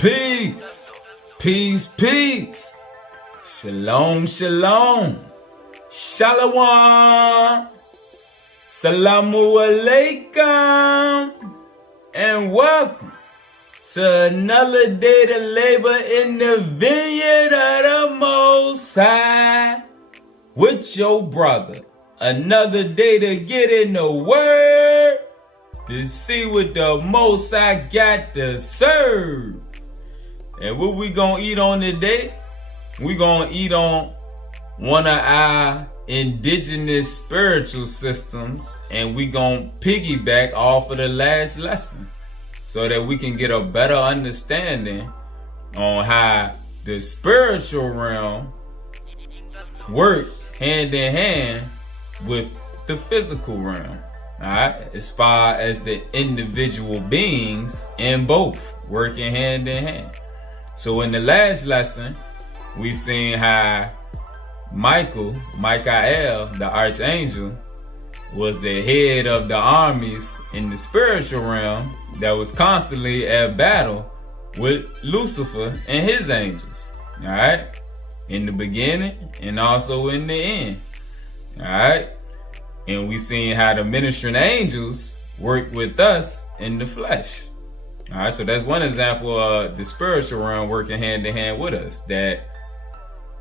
Peace, peace, peace. Shalom, shalom. Shalom. Salamu alaikum. And welcome to another day to labor in the vineyard of the Most High with your brother. Another day to get in the word to see what the Most High got to serve. And what we gonna eat on today? We gonna eat on one of our indigenous spiritual systems, and we gonna piggyback off of the last lesson so that we can get a better understanding on how the spiritual realm work hand in hand with the physical realm. Alright, as far as the individual beings in both working hand in hand. So in the last lesson, we seen how Michael, the archangel, was the head of the armies in the spiritual realm that was constantly at battle with Lucifer and his angels. Alright? In the beginning and also in the end. Alright? And we seen how the ministering angels work with us in the flesh. Alright, so that's one example of the spiritual realm working hand in hand with us that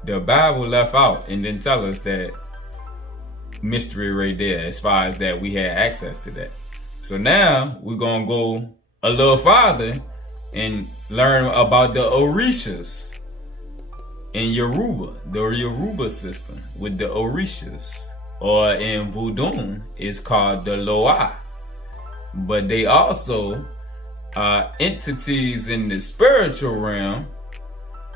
the Bible left out and didn't tell us that mystery right there, as far as that we had access to that. So now we're gonna go a little farther and learn about the Orishas in Yoruba, the Yoruba system with the Orishas, or in Voodoo it's called the Loa. But they also are entities in the spiritual realm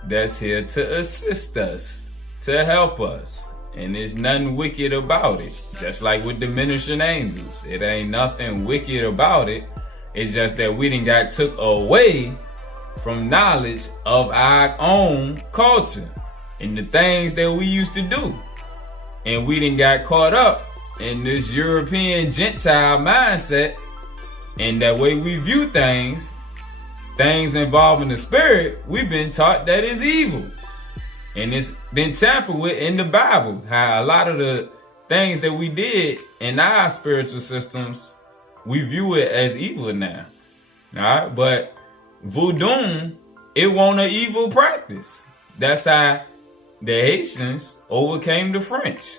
that's here to assist us, to help us. And there's nothing wicked about it. Just like with the ministering angels, it ain't nothing wicked about it. It's just that we done got took away from knowledge of our own culture and the things that we used to do. And we done got caught up in this European Gentile mindset. And that way we view things involving the spirit, we've been taught that is evil. And it's been tampered with in the Bible. How a lot of the things that we did in our spiritual systems, we view it as evil now. Alright, but Voodoo, it wasn't an evil practice. That's how the Haitians overcame the French.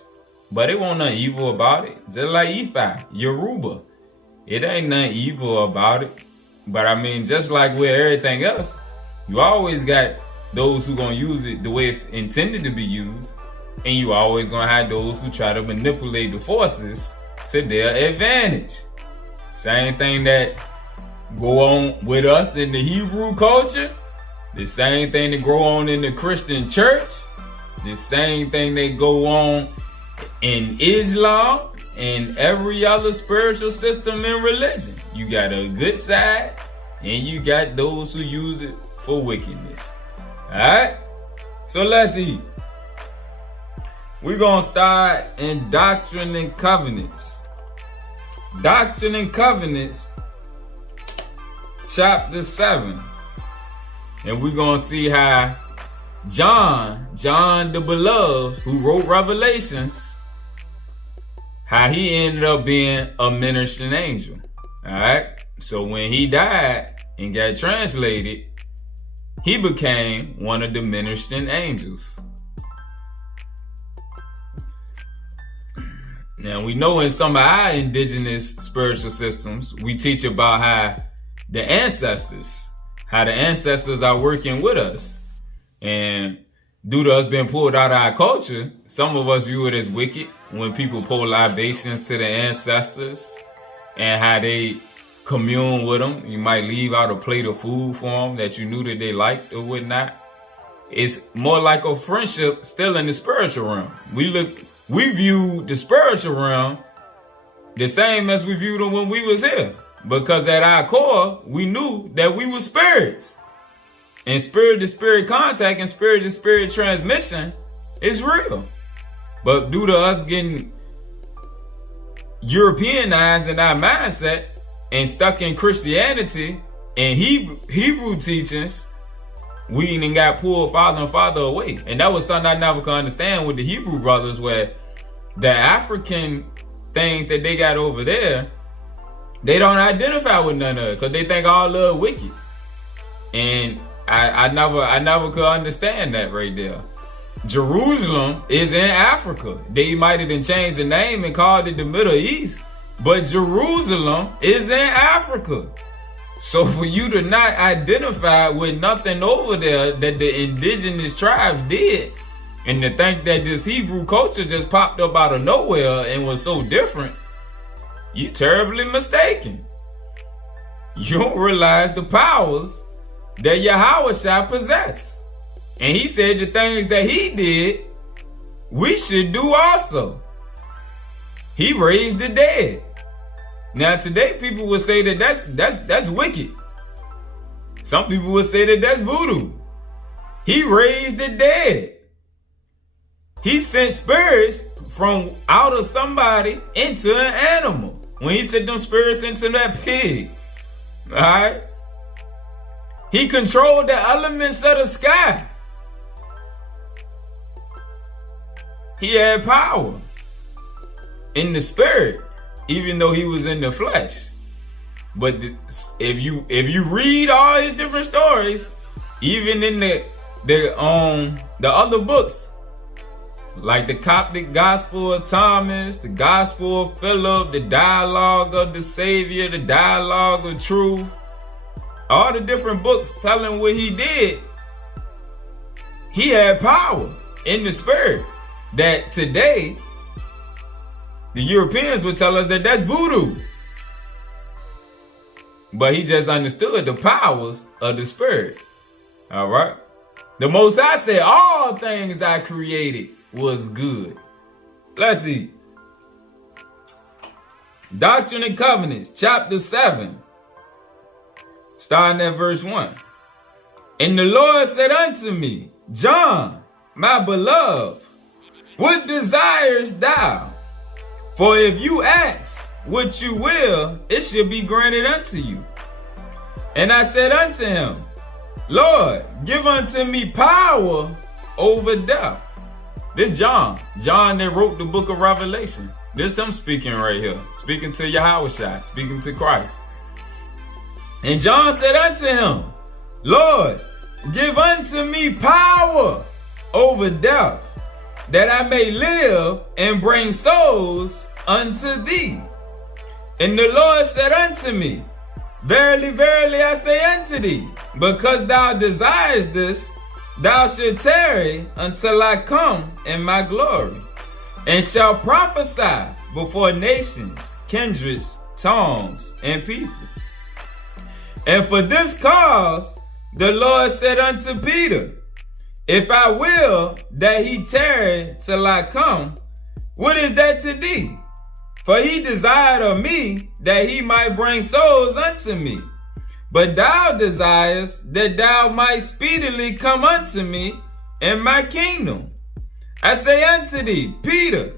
But it wasn't nothing evil about it. Just like Ifa, Yoruba. It ain't nothing evil about it. But I mean, just like with everything else, you always got those who gonna use it the way it's intended to be used. And you always gonna have those who try to manipulate the forces to their advantage. Same thing that go on with us in the Hebrew culture. The same thing that go on in the Christian church. The same thing that go on in Islam and every other spiritual system and religion. You got a good side and you got those who use it for wickedness. Alright? So let's eat. We're going to start in Doctrine and Covenants. Doctrine and Covenants, chapter 7. And we're going to see how John the Beloved, who wrote Revelations, how he ended up being a ministering angel. Alright? So when he died and got translated, he became one of the ministering angels. Now we know in some of our indigenous spiritual systems, we teach about how the ancestors are working with us. And due to us being pulled out of our culture, some of us view it as wicked when people pour libations to the ancestors and how they commune with them. You might leave out a plate of food for them that you knew that they liked or whatnot. It's more like a friendship still in the spiritual realm. We view the spiritual realm the same as we viewed them when we was here. Because at our core, we knew that we were spirits. And spirit-to-spirit contact and spirit-to-spirit transmission is real. But due to us getting Europeanized in our mindset and stuck in Christianity and Hebrew teachings, we done got pulled farther and farther away. And that was something I never could understand with the Hebrew brothers, where the African things that they got over there, they don't identify with none of it because they think all love wicked. And I never could understand that right there. Jerusalem is in Africa. They might have changed the name and called it the Middle East, but Jerusalem is in Africa. So for you to not identify with nothing over there that the indigenous tribes did, and to think that this Hebrew culture just popped up out of nowhere and was so different, you terribly mistaken. You don't realize the powers that Yahweh possess. And he said the things that he did, we should do also. He raised the dead. Now today people would say that that's wicked. Some people would say that that's voodoo. He raised the dead. He sent spirits from out of somebody into an animal. When he sent them spirits into that pig. Alright? He controlled the elements of the sky. He had power in the spirit, even though he was in the flesh. But if you read all his different stories, even in the other books, like the Coptic Gospel of Thomas, the Gospel of Philip, the Dialogue of the Savior, the Dialogue of Truth, all the different books telling what he did, he had power in the spirit. That today, the Europeans would tell us that that's voodoo. But he just understood the powers of the spirit. All right. The Most High said, all things I created was good. Let's see. Doctrine and Covenants, chapter 7, starting at verse 1. And the Lord said unto me, John, my beloved, what desirest thou? For if you ask what you will, it shall be granted unto you. And I said unto him, Lord, give unto me power over death. This John that wrote the book of Revelation. This him speaking right here. Speaking to Yahweh, speaking to Christ. And John said unto him, Lord, give unto me power over death, that I may live and bring souls unto thee. And the Lord said unto me, Verily, verily, I say unto thee, because thou desirest this, thou shalt tarry until I come in my glory, and shall prophesy before nations, kindreds, tongues, and people. And for this cause the Lord said unto Peter, if I will that he tarry till I come, what is that to thee? For he desired of me that he might bring souls unto me. But thou desirest that thou might speedily come unto me in my kingdom. I say unto thee, Peter,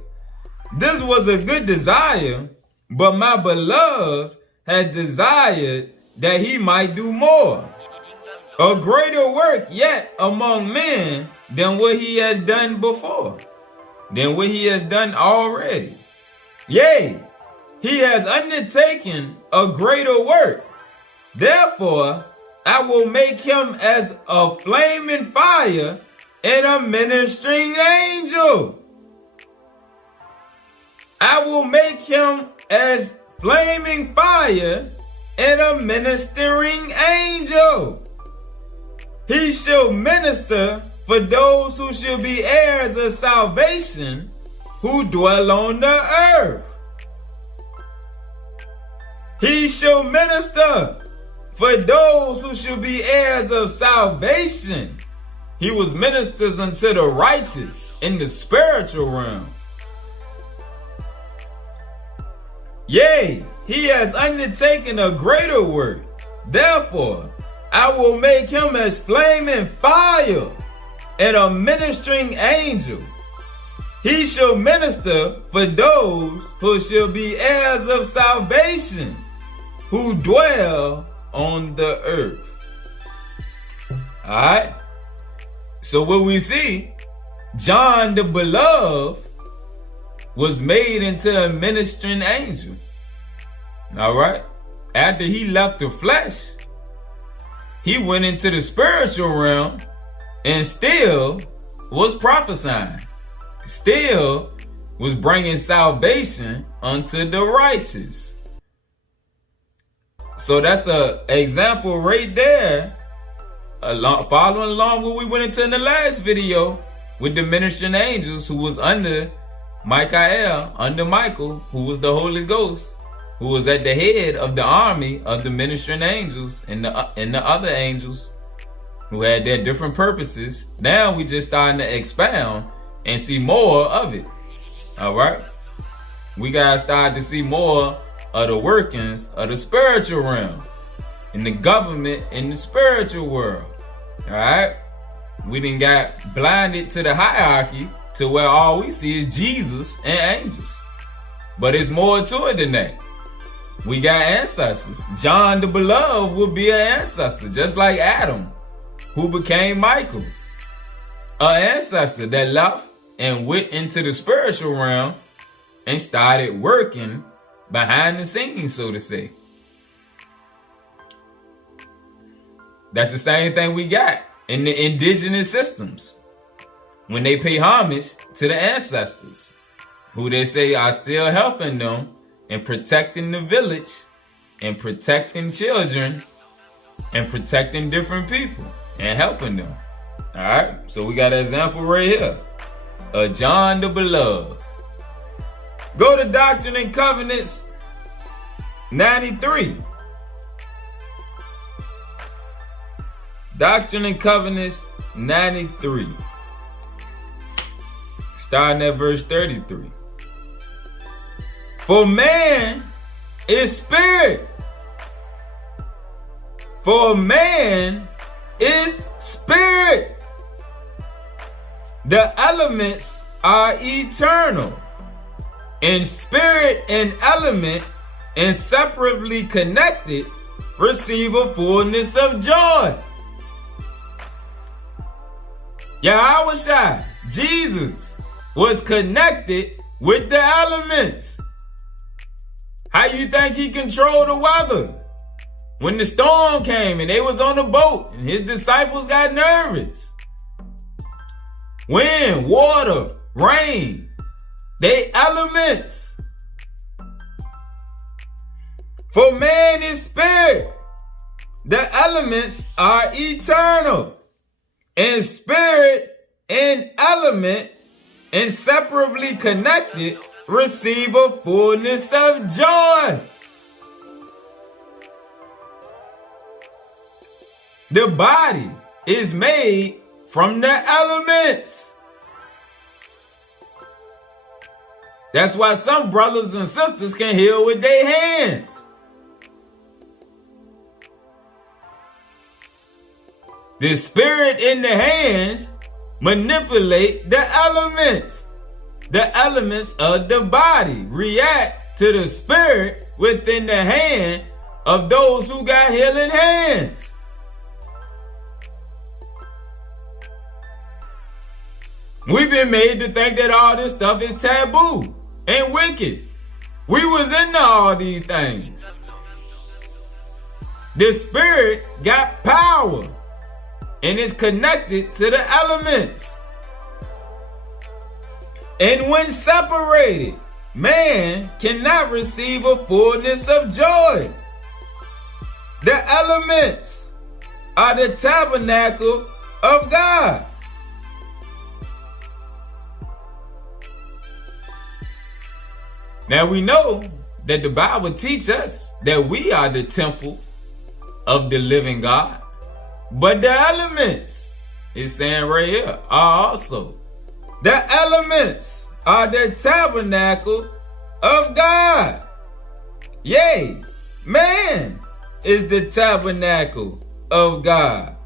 this was a good desire, but my beloved has desired that he might do more, a greater work yet among men than what he has done before, than what he has done already. Yea, he has undertaken a greater work. Therefore, I will make him as a flaming fire and a ministering angel. I will make him as flaming fire and a ministering angel. He shall minister for those who shall be heirs of salvation, who dwell on the earth. He shall minister for those who shall be heirs of salvation. He was ministers unto the righteous in the spiritual realm. Yea, he has undertaken a greater work. Therefore, I will make him as flaming fire and a ministering angel. He shall minister for those who shall be heirs of salvation, who dwell on the earth. Alright? So what we see, John the Beloved was made into a ministering angel. Alright? After he left the flesh, he went into the spiritual realm and still was prophesying. Still was bringing salvation unto the righteous. So that's an example right there, following along what we went into in the last video with the ministering angels who was under Michael, under Michael, who was the Holy Ghost, who was at the head of the army of the ministering angels and the other angels who had their different purposes. Now we just starting to expound and see more of it. All right? We gotta start to see more of the workings of the spiritual realm and the government in the spiritual world. All right? We done got blinded to the hierarchy to where all we see is Jesus and angels. But it's more to it than that. We got ancestors. John the Beloved will be an ancestor, just like Adam, who became Michael. An ancestor that left and went into the spiritual realm and started working behind the scenes, so to say. That's the same thing we got in the indigenous systems when they pay homage to the ancestors, who they say are still helping them and protecting the village and protecting children and protecting different people and helping them. All right, so we got an example right here of John the Beloved. Go to Doctrine and Covenants 93. Doctrine and Covenants 93. Starting at verse 33. For man is spirit. For man is spirit. The elements are eternal. And spirit and element, inseparably connected, receive a fullness of joy. Yahushua, Jesus, was connected with the elements. How you think he controlled the weather? When the storm came and they was on the boat and his disciples got nervous. Wind, water, rain, they elements. For man is spirit. The elements are eternal. And spirit and element, inseparably connected, receive a fullness of joy. The body is made from the elements. That's why some brothers and sisters can heal with their hands. The spirit in the hands manipulate the elements. The elements of the body react to the spirit within the hand of those who got healing hands. We've been made to think that all this stuff is taboo and wicked. We was into all these things. The spirit got power and is connected to the elements. And when separated, man cannot receive a fullness of joy. The elements are the tabernacle of God. Now we know that the Bible teaches us that we are the temple of the living God. But the elements, it's saying right here, are also. The elements are the tabernacle of God. Yea, man is the tabernacle of God.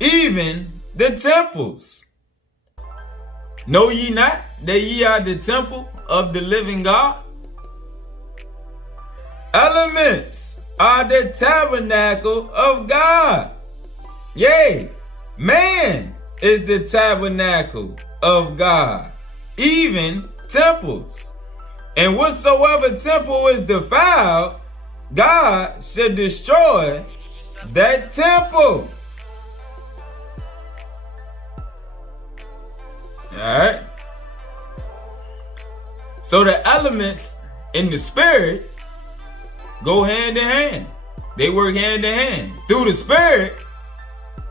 Even the temples. Know ye not that ye are the temple of the living God? Elements are the tabernacle of God. Yea, Man is the tabernacle of God, even temples. And whatsoever temple is defiled, God should destroy that temple. Alright? So the elements in the spirit go hand in hand. They work hand in hand. Through the spirit,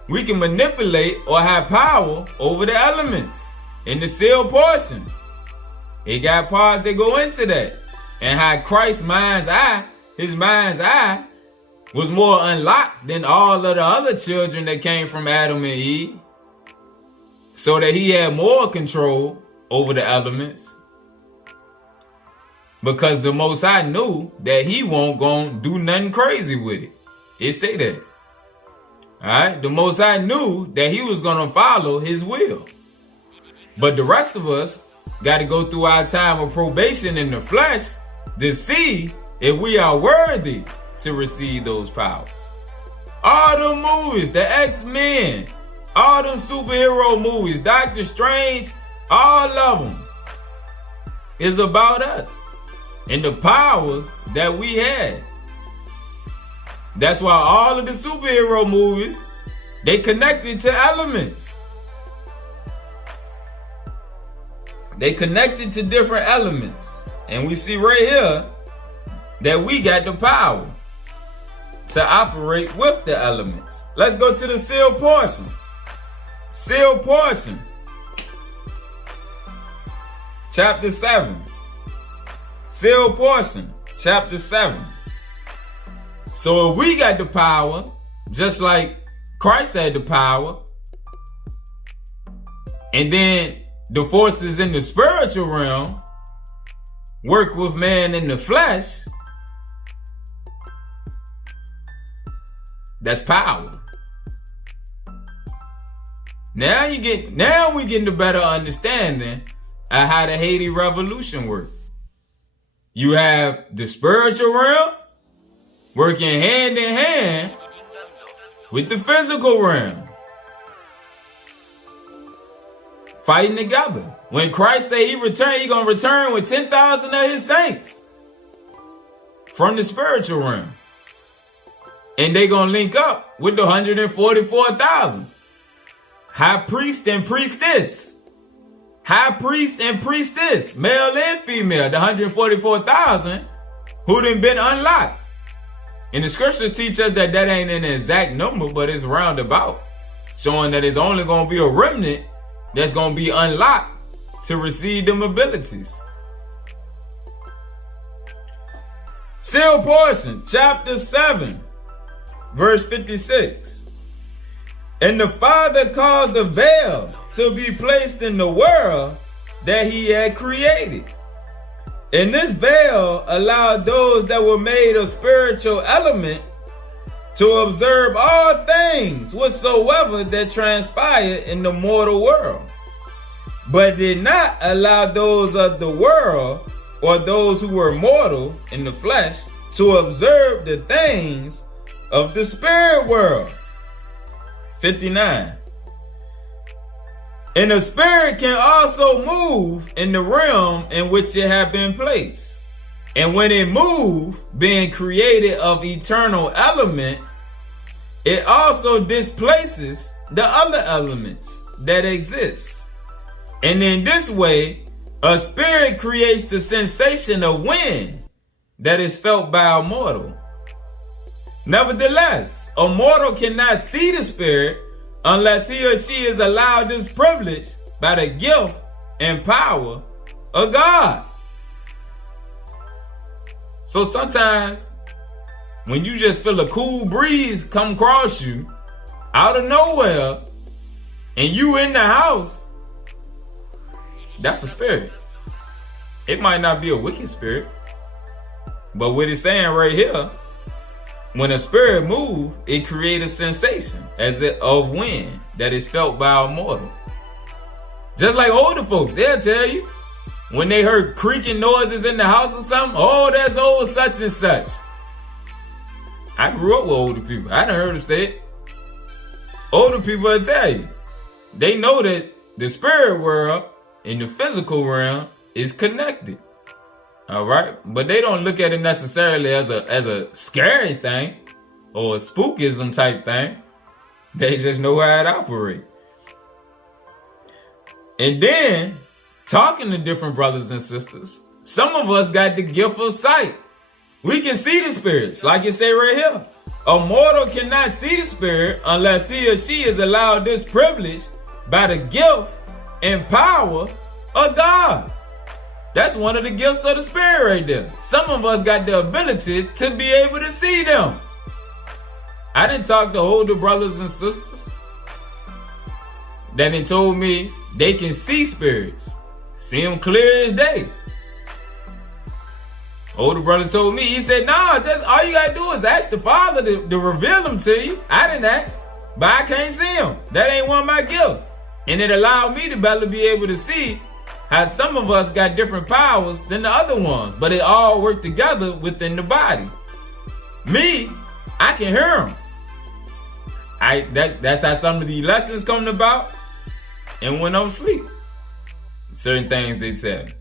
we can manipulate or have power over the elements in the sealed portion. It got parts that go into that. And how Christ's mind's eye, his mind's eye, was more unlocked than all of the other children that came from Adam and Eve. So that he had more control over the elements. Because the Most High knew that he won't gonna do nothing crazy with it. It say that. Alright? The Most High knew that he was gonna follow his will. But the rest of us got to go through our time of probation in the flesh to see if we are worthy to receive those powers. All the movies, the X-Men, all them superhero movies, Doctor Strange, all of them is about us and the powers that we had. That's why all of the superhero movies, they connected to elements. They connected to different elements. And we see right here that we got the power to operate with the elements. Let's go to the sealed portion. Sealed portion. Chapter 7. Sealed portion. Chapter 7. So if we got the power, just like Christ had the power, and then the forces in the spiritual realm work with man in the flesh, that's power. Now we getting a better understanding of how the Haiti Revolution worked. You have the spiritual realm working hand in hand with the physical realm, fighting together. When Christ said he returned, he gonna return with 10,000 of his saints from the spiritual realm. And they gonna link up with the 144,000. High priest and priestess. High priest and priestess, male and female, the 144,000 who done been unlocked. And the scriptures teach us that that ain't an exact number, but it's roundabout, showing that it's only gonna be a remnant that's going to be unlocked to receive them abilities. Sealed portion, chapter 7, verse 56. And the Father caused a veil to be placed in the world that he had created. And this veil allowed those that were made of spiritual element to observe all things whatsoever that transpired in the mortal world, but did not allow those of the world or those who were mortal in the flesh to observe the things of the spirit world. 59. And the spirit can also move in the realm in which it had been placed. And when it moved, being created of eternal element, it also displaces the other elements that exist. And in this way, a spirit creates the sensation of wind that is felt by a mortal. Nevertheless, a mortal cannot see the spirit unless he or she is allowed this privilege by the gift and power of God. So sometimes when you just feel a cool breeze come across you out of nowhere and you in the house, that's a spirit. It might not be a wicked spirit, but what it's saying right here, when a spirit moves, it creates a sensation as it of wind that is felt by a mortal. Just like older folks, they'll tell you when they heard creaking noises in the house or something, oh, that's old such and such. I grew up with older people. I done heard them say it. older people will tell you. They know that the spirit world and the physical realm is connected. All right? But they don't look at it necessarily as a scary thing or a spookism type thing. They just know how it operates. And then, talking to different brothers and sisters, some of us got the gift of sight. We can see the spirits, like it say right here. A mortal cannot see the spirit unless he or she is allowed this privilege by the gift and power of God. That's one of the gifts of the spirit right there. Some of us got the ability to be able to see them. I done talked to older brothers and sisters that done told me they can see spirits. See them clear as day. Older brother told me, he said, nah, just all you gotta do is ask the Father to reveal them to you. I didn't ask, but I can't see them. That ain't one of my gifts. And it allowed me to better be able to see how some of us got different powers than the other ones, but they all work together within the body. Me, I can hear them. That's how some of these lessons come about. And when I'm asleep, certain things they tell me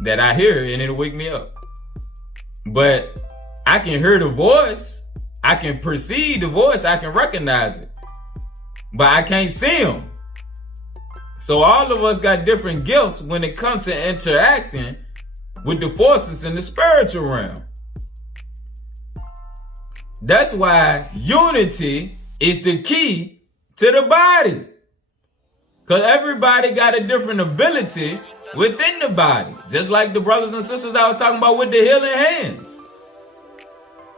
that I hear and it'll wake me up. But I can hear the voice, I can perceive the voice, I can recognize it, but I can't see them. So all of us got different gifts when it comes to interacting with the forces in the spiritual realm. That's why unity is the key to the body. Because everybody got a different ability within the body. Just like the brothers and sisters that I was talking about with the healing hands.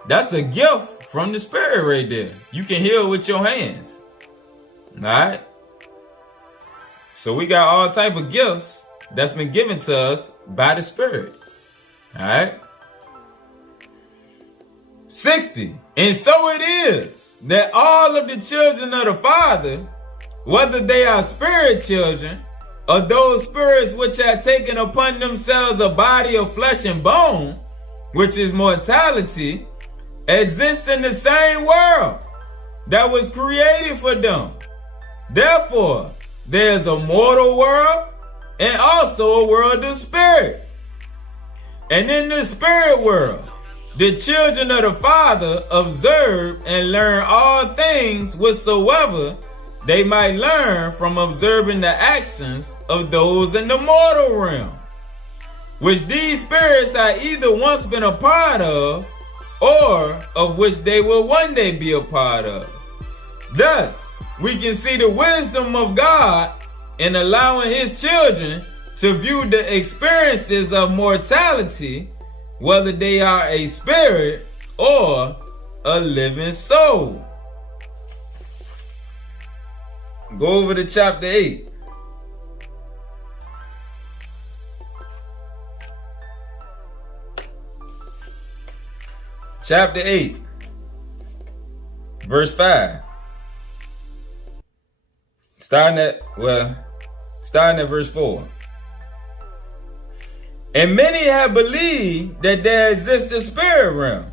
That's a gift from the spirit right there. You can heal with your hands. Alright? So we got all type of gifts that's been given to us by the spirit. Alright? 60. And so it is that all of the children of the Father, whether they are spirit children or those spirits which have taken upon themselves a body of flesh and bone, which is mortality, exist in the same world that was created for them. Therefore, there's a mortal world and also a world of spirit. And in the spirit world, the children of the Father observe and learn all things whatsoever they might learn from observing the actions of those in the mortal realm, which these spirits have either once been a part of or of which they will one day be a part of. Thus, we can see the wisdom of God in allowing his children to view the experiences of mortality, whether they are a spirit or a living soul. Go over to chapter 8. Chapter 8, verse 5. Starting at verse 4. And many have believed that there exists a spirit realm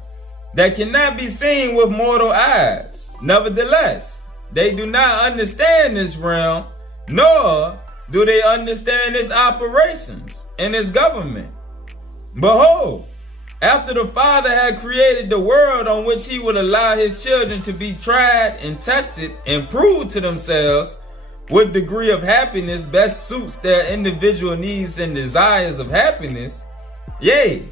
that cannot be seen with mortal eyes. Nevertheless, they do not understand this realm, nor do they understand its operations and its government. Behold, after the Father had created the world on which he would allow his children to be tried and tested and proved to themselves what degree of happiness best suits their individual needs and desires of happiness, yea,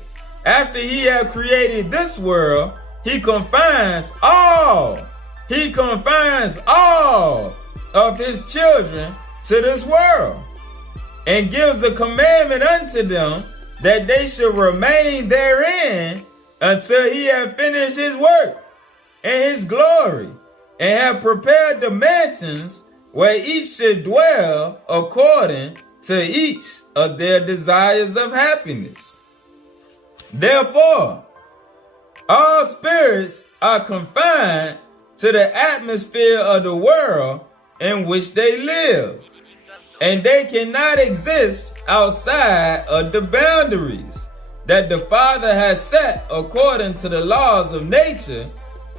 after he had created this world, he confines all of his children to this world, and gives a commandment unto them that they should remain therein until he have finished his work and his glory, and have prepared the mansions where each should dwell according to each of their desires of happiness. Therefore, all spirits are confined to the atmosphere of the world in which they live, and they cannot exist outside of the boundaries that the Father has set according to the laws of nature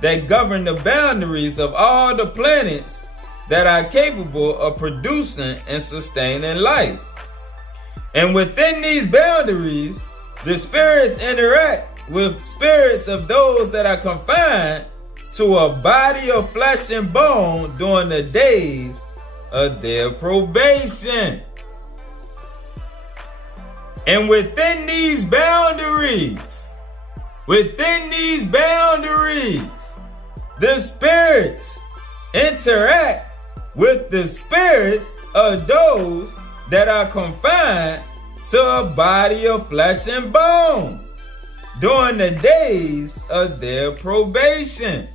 that govern the boundaries of all the planets that are capable of producing and sustaining life. And within these boundaries, the spirits interact with spirits of those that are confined to a body of flesh and bone during the days of their probation. And within these boundaries, the spirits interact with the spirits of those that are confined to a body of flesh and bone during the days of their probation.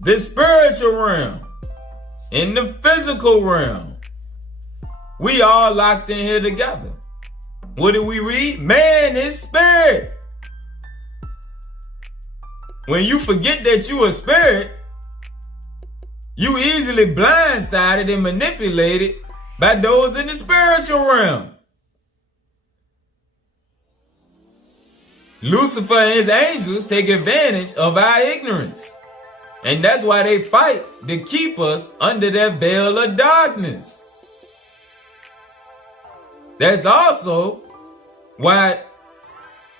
The spiritual realm, in the physical realm, we all locked in here together. What did we read? Man is spirit. When you forget that you a spirit, you easily blindsided and manipulated by those in the spiritual realm. Lucifer and his angels take advantage of our ignorance. And that's why they fight to keep us under that veil of darkness. That's also why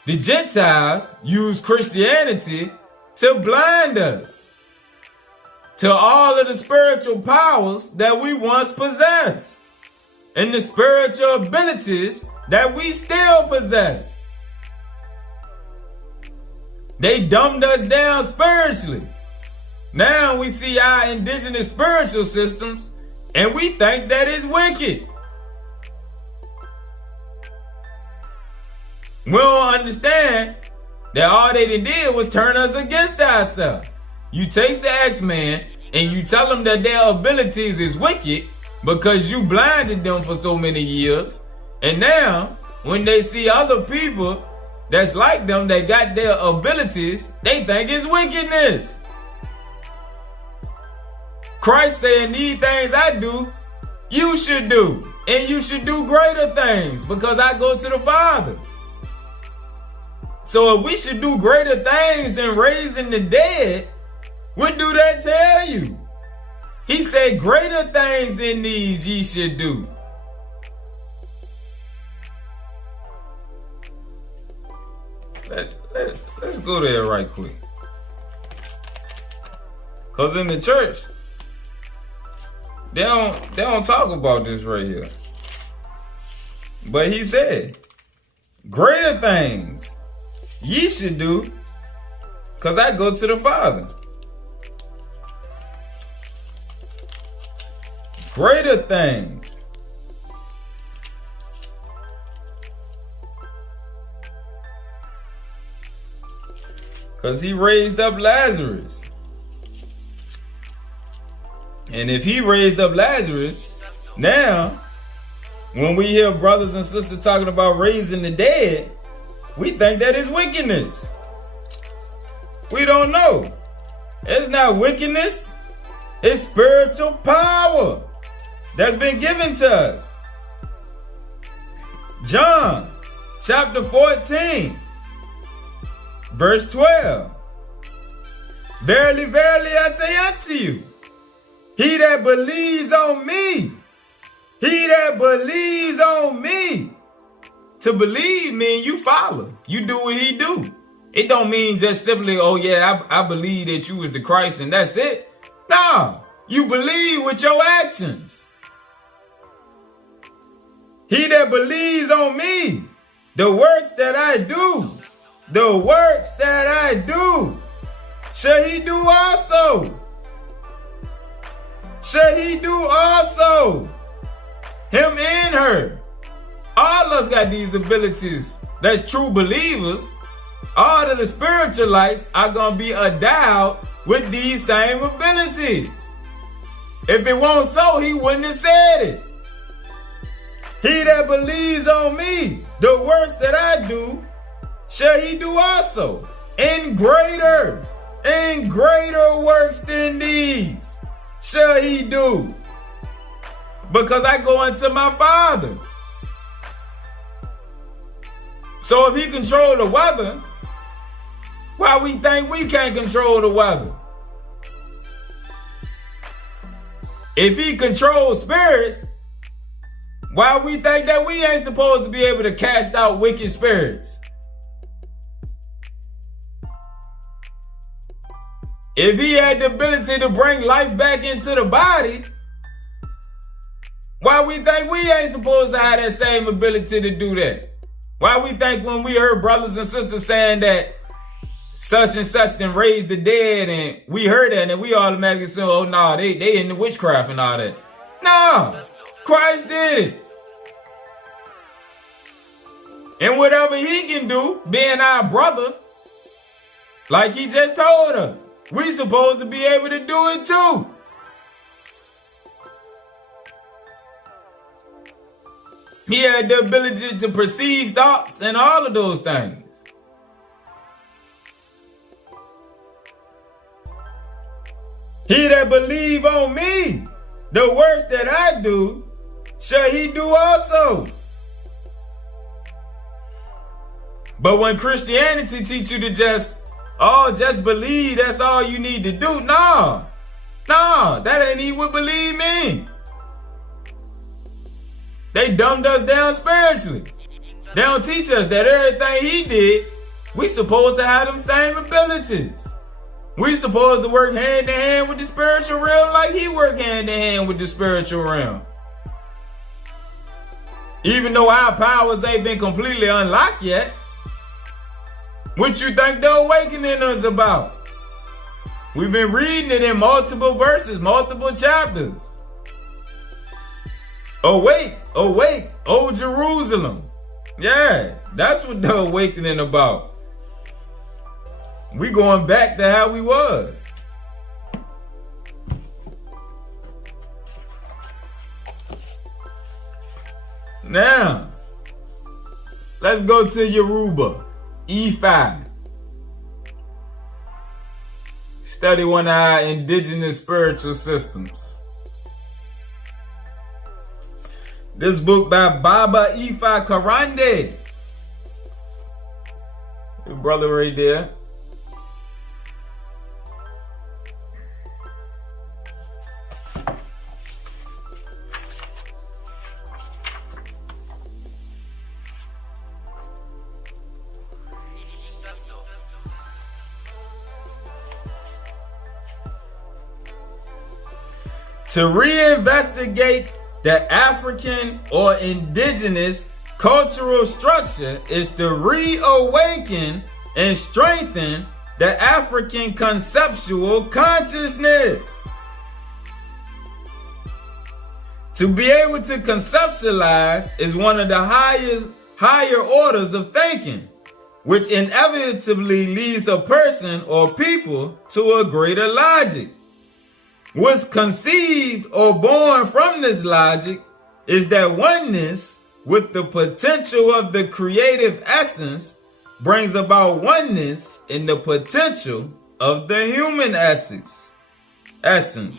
the Gentiles use Christianity to blind us to all of the spiritual powers that we once possessed and the spiritual abilities that we still possess. They dumbed us down spiritually. Now we see our indigenous spiritual systems and we think that it's wicked. We don't understand that all they did was turn us against ourselves. You take the X-Men and you tell them that their abilities is wicked because you blinded them for so many years. And now, when they see other people that's like them that got their abilities, they think it's wickedness. Christ saying, these things I do, you should do. And you should do greater things because I go to the Father. So if we should do greater things than raising the dead, what do that tell you? He said, greater things than these ye should do. Let's go there right quick. Because in the church, they don't talk about this right here. But he said, greater things ye should do, because I go to the Father. Greater things. Because he raised up Lazarus. And if he raised up Lazarus, now, when we hear brothers and sisters talking about raising the dead, we think that is wickedness. We don't know. It's not wickedness. It's spiritual power that's been given to us. John chapter 14, verse 12. Verily, verily, I say unto you, he that believes on me, to believe means you follow. You do what he do. It don't mean just simply, oh yeah, I believe that you was the Christ and that's it. No, you believe with your actions. He that believes on me, the works that I do, shall he do also. Shall he do also. Him and her. All of us got these abilities. That's true believers. All of the spiritualites are going to be endowed with these same abilities. If it wasn't so, he wouldn't have said it. He that believes on me, the works that I do, shall he do also. And greater works than these shall he do. Because I go unto my Father. So if he control the weather, why we think we can't control the weather? If he controls spirits, why we think that we ain't supposed to be able to cast out wicked spirits? If he had the ability to bring life back into the body, why we think we ain't supposed to have that same ability to do that? Why we think when we heard brothers and sisters saying that such and such then raised the dead, and we heard that and we automatically assume, oh no, they into witchcraft and all that. No, Christ did it. And whatever he can do, being our brother, like he just told us, we supposed to be able to do it too. He had the ability to perceive thoughts and all of those things. He that believe on me, the works that I do, shall he do also. But when Christianity teach you to just believe, that's all you need to do. No, that ain't even what believe mean. They dumbed us down spiritually. They don't teach us that everything he did, we supposed to have them same abilities. We supposed to work hand in hand with the spiritual realm like he worked hand in hand with the spiritual realm. Even though our powers ain't been completely unlocked yet. What you think the awakening is about? We've been reading it in multiple verses, multiple chapters. Awake, awake, O Jerusalem. Yeah, that's what the awakening about. We going back to how we was. Now, let's go to Yoruba, E5. Study one of our indigenous spiritual systems. This book by Baba Ifa Karande. Your brother right there. To reinvestigate the African or indigenous cultural structure is to reawaken and strengthen the African conceptual consciousness. To be able to conceptualize is one of the higher orders of thinking, which inevitably leads a person or people to a greater logic. What's conceived or born from this logic is that oneness with the potential of the creative essence brings about oneness in the potential of the human essence. The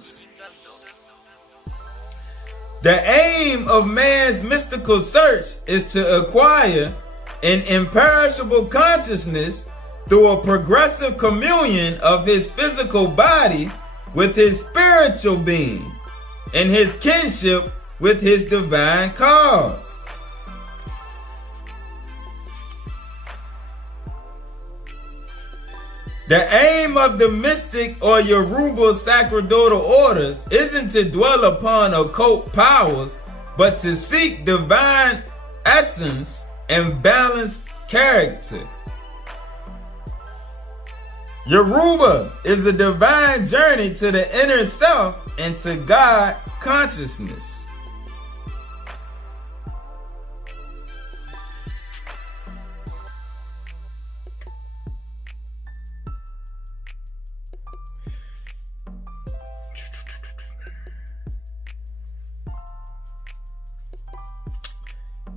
aim of man's mystical search is to acquire an imperishable consciousness through a progressive communion of his physical body with his spiritual being and his kinship with his divine cause. The aim of the mystic or Yoruba sacerdotal orders isn't to dwell upon occult powers, but to seek divine essence and balanced character. Yoruba is a divine journey to the inner self and to God consciousness.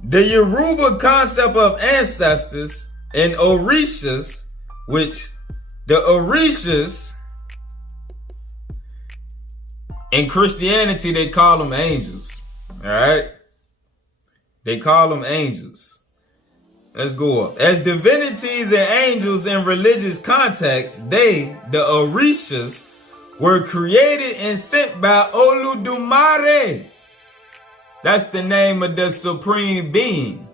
The Yoruba concept of ancestors and Orishas, which the Orishas, in Christianity, they call them angels. All right? They call them angels. Let's go up. As divinities and angels in religious context, they, the Orishas, were created and sent by Oludumare. That's the name of the supreme being,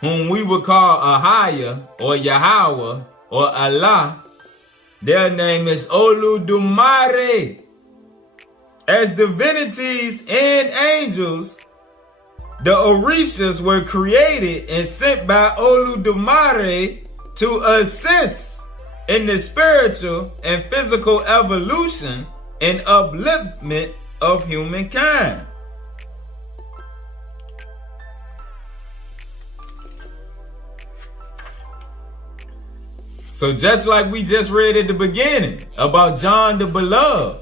whom we would call Ahaya or Yahweh or Allah. Their name is Oludumare. As divinities and angels, the Orishas were created and sent by Oludumare to assist in the spiritual and physical evolution and upliftment of humankind. So just like we just read at the beginning about John the Beloved,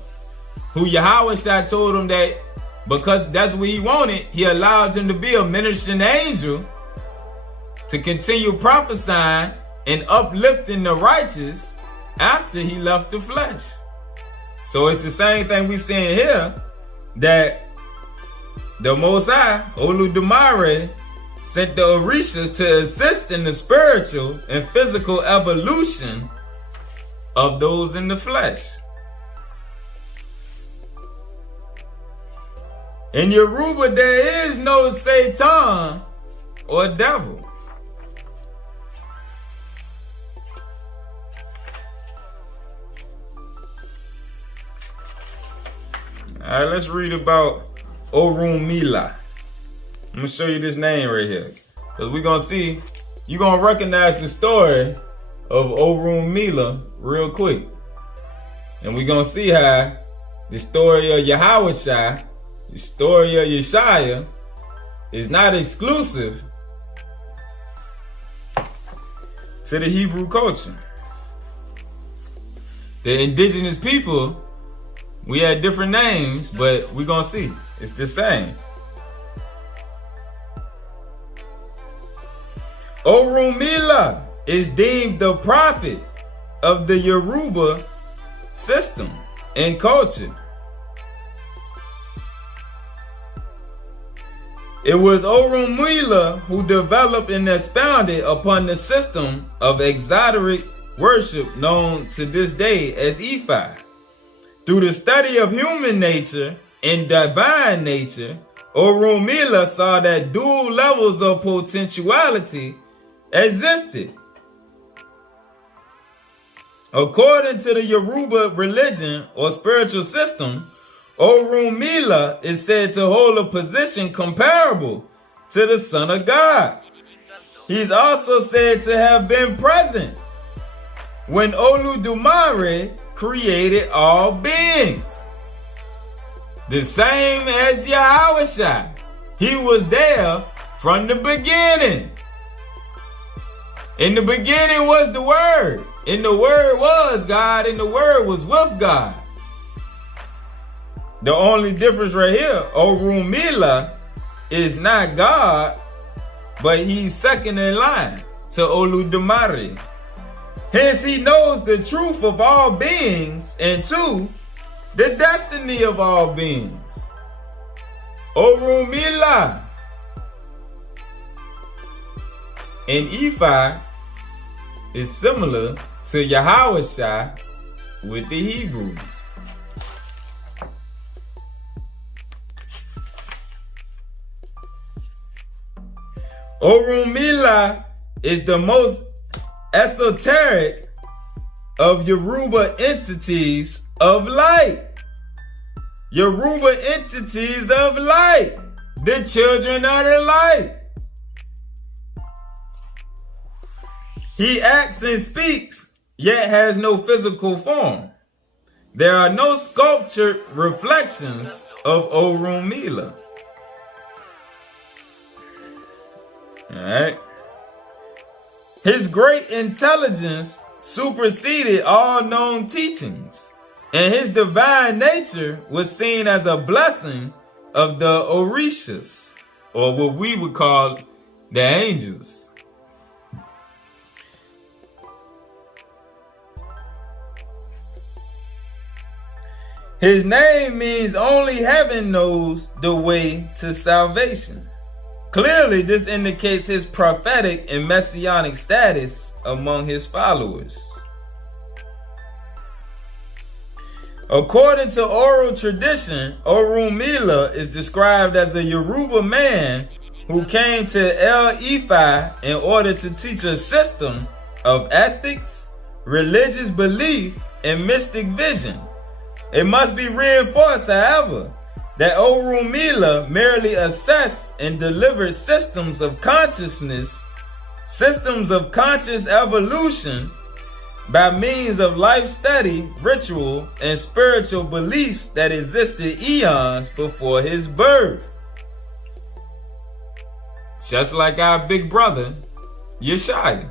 who Yahweh told him that because that's what he wanted, he allowed him to be a ministering angel to continue prophesying and uplifting the righteous after he left the flesh. So it's the same thing we seeing here, that the Most High, Oludumare, sent the Orishas to assist in the spiritual and physical evolution of those in the flesh. In Yoruba, there is no Satan or devil. All right, let's read about Orumila. I'm going to show you this name right here. Because we're going to see, you're going to recognize the story of Orumila real quick. And we're going to see how the story of Yahweh, the story of Yeshaya, is not exclusive to the Hebrew culture. The indigenous people, we had different names, but we're going to see it's the same. Orumila is deemed the prophet of the Yoruba system and culture. It was Orumila who developed and expounded upon the system of exoteric worship known to this day as Ifa. Through the study of human nature and divine nature, Orumila saw that dual levels of potentiality existed. According to the Yoruba religion or spiritual system, Orumila is said to hold a position comparable to the Son of God. He's also said to have been present when Oludumare created all beings. The same as Yahweh. He was there from the beginning. In the beginning was the Word, and the Word was God, and the Word was with God. The only difference right here, Orumila is not God, but he's second in line to Oludumare. Hence he knows the truth of all beings, and two, the destiny of all beings. Orumila and Ifa is similar to Yahweh with the Hebrews. Orumila is the most esoteric of Yoruba entities of light. Yoruba entities of light, the children of the light. He acts and speaks, yet has no physical form. There are no sculptured reflections of Orumila. Alright. His great intelligence superseded all known teachings, and his divine nature was seen as a blessing of the Orishas, or what we would call the angels. His name means only heaven knows the way to salvation. Clearly, this indicates his prophetic and messianic status among his followers. According to oral tradition, Orumila is described as a Yoruba man who came to El Ife in order to teach a system of ethics, religious belief, and mystic vision. It must be reinforced, however, that Orumila merely assessed and delivered systems of consciousness, systems of conscious evolution, by means of life study, ritual, and spiritual beliefs that existed eons before his birth. Just like our big brother, Yeshaya.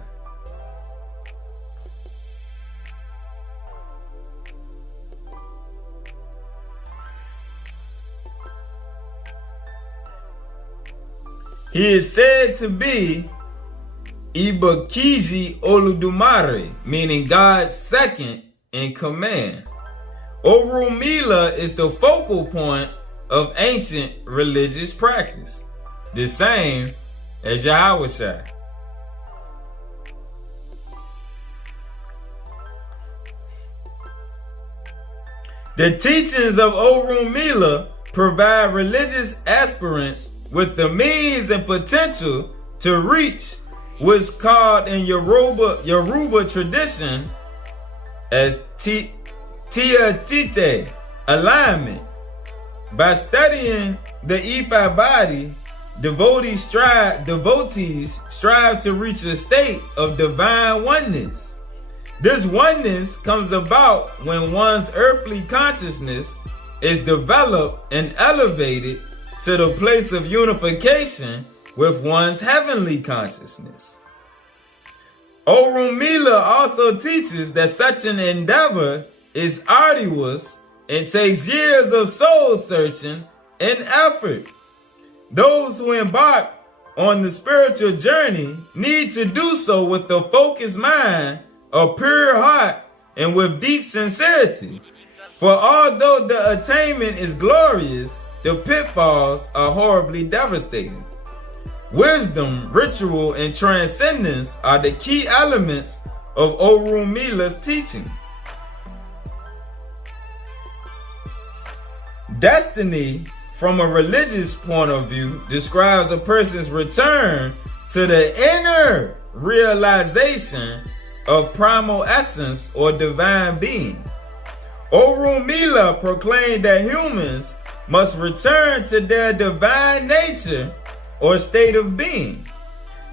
He is said to be Ibakiji Oludumare, meaning God's second in command. Orumila is the focal point of ancient religious practice, the same as Yahushua. The teachings of Orumila provide religious aspirants with the means and potential to reach what's called in Yoruba tradition as Tiatite, alignment. By studying the Ife body, devotees strive to reach a state of divine oneness. This oneness comes about when one's earthly consciousness is developed and elevated to the place of unification with one's heavenly consciousness. Orumila also teaches that such an endeavor is arduous and takes years of soul searching and effort. Those who embark on the spiritual journey need to do so with a focused mind, a pure heart, and with deep sincerity. For although the attainment is glorious, the pitfalls are horribly devastating. Wisdom, ritual, and transcendence are the key elements of Orumila's teaching. Destiny, from a religious point of view, describes a person's return to the inner realization of primal essence or divine being. Orumila proclaimed that humans must return to their divine nature or state of being,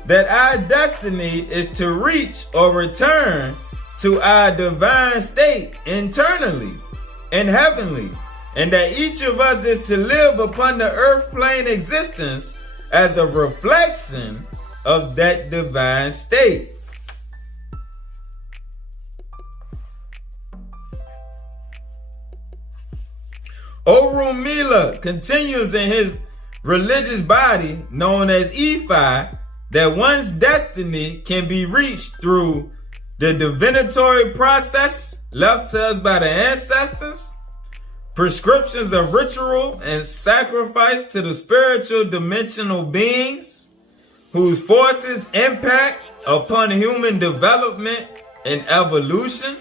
that our destiny is to reach or return to our divine state internally and heavenly, and that each of us is to live upon the earth plane existence as a reflection of that divine state. Orumila continues in his religious body known as Ife that one's destiny can be reached through the divinatory process left to us by the ancestors, prescriptions of ritual and sacrifice to the spiritual dimensional beings whose forces impact upon human development and evolution,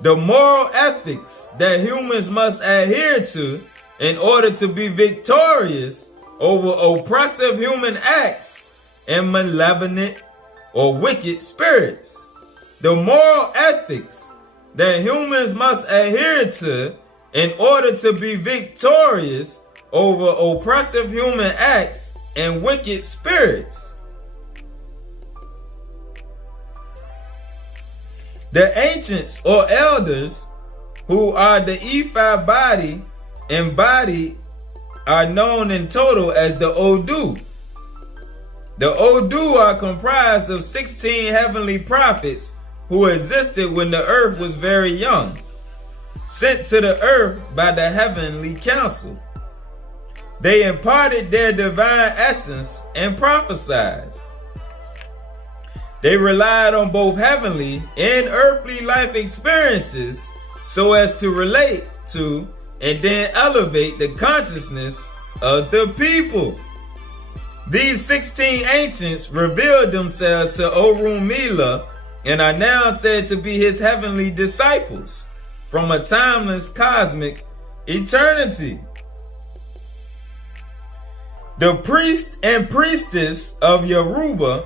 the moral ethics that humans must adhere to in order to be victorious over oppressive human acts and malevolent or wicked spirits. The moral ethics that humans must adhere to in order to be victorious over oppressive human acts and wicked spirits. The ancients or elders, who are the Ife body and body, are known in total as the Odoo. The Odoo are comprised of 16 heavenly prophets who existed when the earth was very young, sent to the earth by the heavenly council. They imparted their divine essence and prophesied. They relied on both heavenly and earthly life experiences so as to relate to and then elevate the consciousness of the people. These 16 ancients revealed themselves to Orumila and are now said to be his heavenly disciples. from a timeless cosmic eternity. The priest and priestess of Yoruba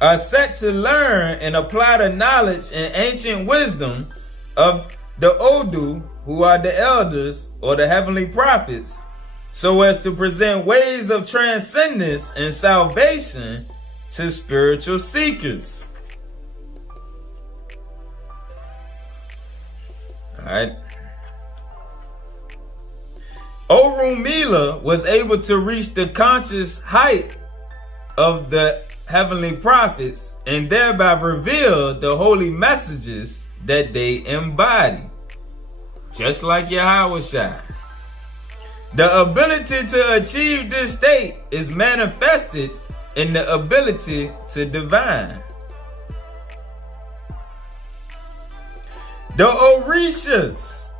are set to learn and apply the knowledge and ancient wisdom of the Odoo, who are the elders or the heavenly prophets, so as to present ways of transcendence and salvation to spiritual seekers. Alright. Orumila was able to reach the conscious height of the heavenly prophets and thereby reveal the holy messages that they embody. Just like Yahweh. The ability to achieve this state is manifested in the ability to divine. The Orishas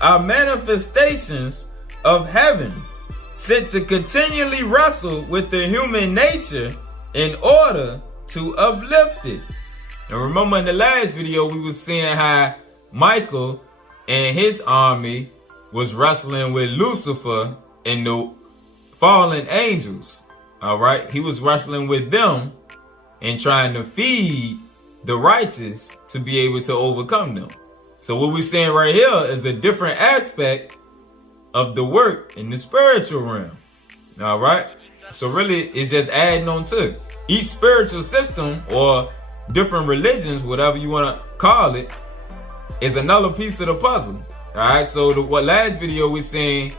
are manifestations of heaven sent to continually wrestle with the human nature in order to uplift it. And remember in the last video we were seeing how Michael and his army was wrestling with Lucifer and the fallen angels. Alright, he was wrestling with them and trying to feed the righteous to be able to overcome them. So what we're saying right here is a different aspect of the work in the spiritual realm. Alright, so really it's just adding on to each spiritual system or different religions, whatever you want to call it, is another piece of the puzzle. Alright, so what last video we seen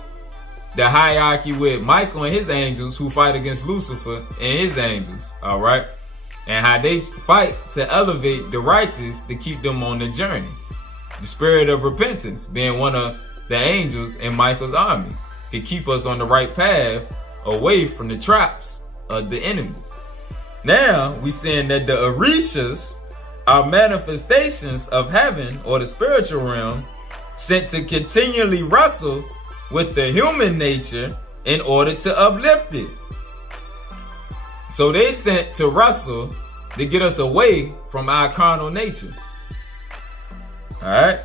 the hierarchy with Michael and his angels who fight against Lucifer and his angels. Alright, and how they fight to elevate the righteous to keep them on the journey. The spirit of repentance being one of the angels in Michael's army to keep us on the right path away from the traps of the enemy. Now we seeing that the Orishas are manifestations of heaven or the spiritual realm sent to continually wrestle with the human nature in order to uplift it. So they sent to wrestle to get us away from our carnal nature. Alright.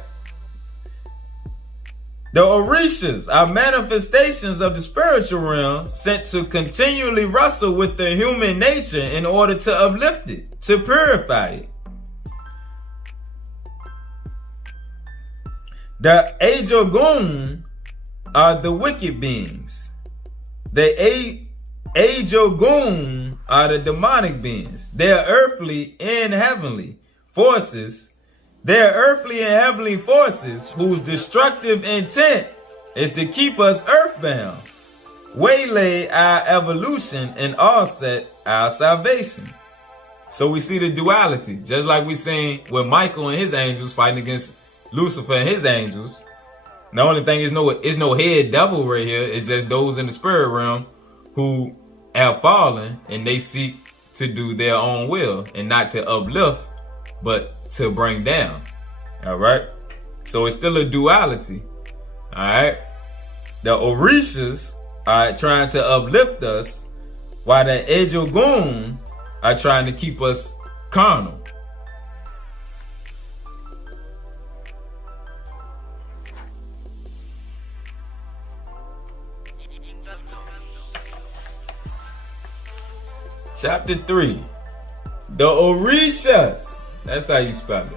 The Orishas are manifestations of the spiritual realm sent to continually wrestle with the human nature in order to uplift it, to purify it. The Ajogun are the wicked beings. The Ajogun are the demonic beings. They are earthly and heavenly forces. They are earthly and heavenly forces whose destructive intent is to keep us earthbound, waylay our evolution, and offset our salvation. So we see the duality, just like we seen with Michael and his angels fighting against Lucifer and his angels. The only thing is no head devil right here. It's just those in the spirit realm who have fallen and they seek to do their own will and not to uplift, but to bring down. All right. So it's still a duality. All right. The Orishas are trying to uplift us, while the Ejogun are trying to keep us carnal. Chapter 3. The Orishas. That's how you spell it.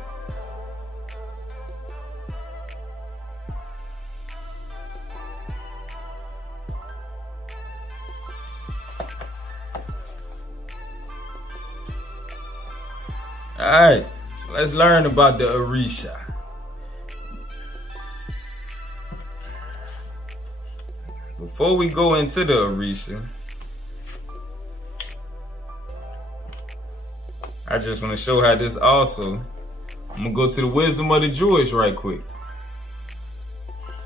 Alright, so let's learn about the Orisha. Before we go into the Orisha, I just want to show how this also, I'm going to go to the wisdom of the Jewish right quick.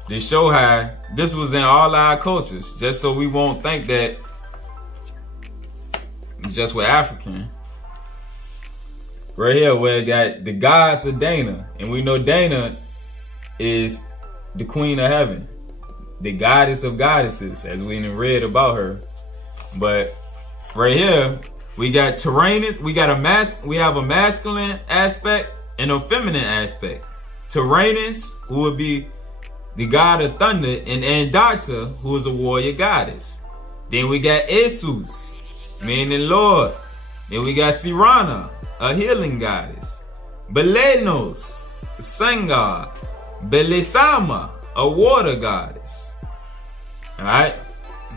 To show how this was in all our cultures, just so we won't think that just we're African. Right here where it got the gods of Dana, and we know Dana is the queen of heaven, the goddess of goddesses, as we read about her. But right here, we got Tyrannus, we have a masculine aspect and a feminine aspect. Tyrannus, who would be the god of thunder, and Andata, who is a warrior goddess. Then we got Esus, meaning Lord. Then we got Sirana, a healing goddess. Belenos, sun god. Belisama, a water goddess. Alright?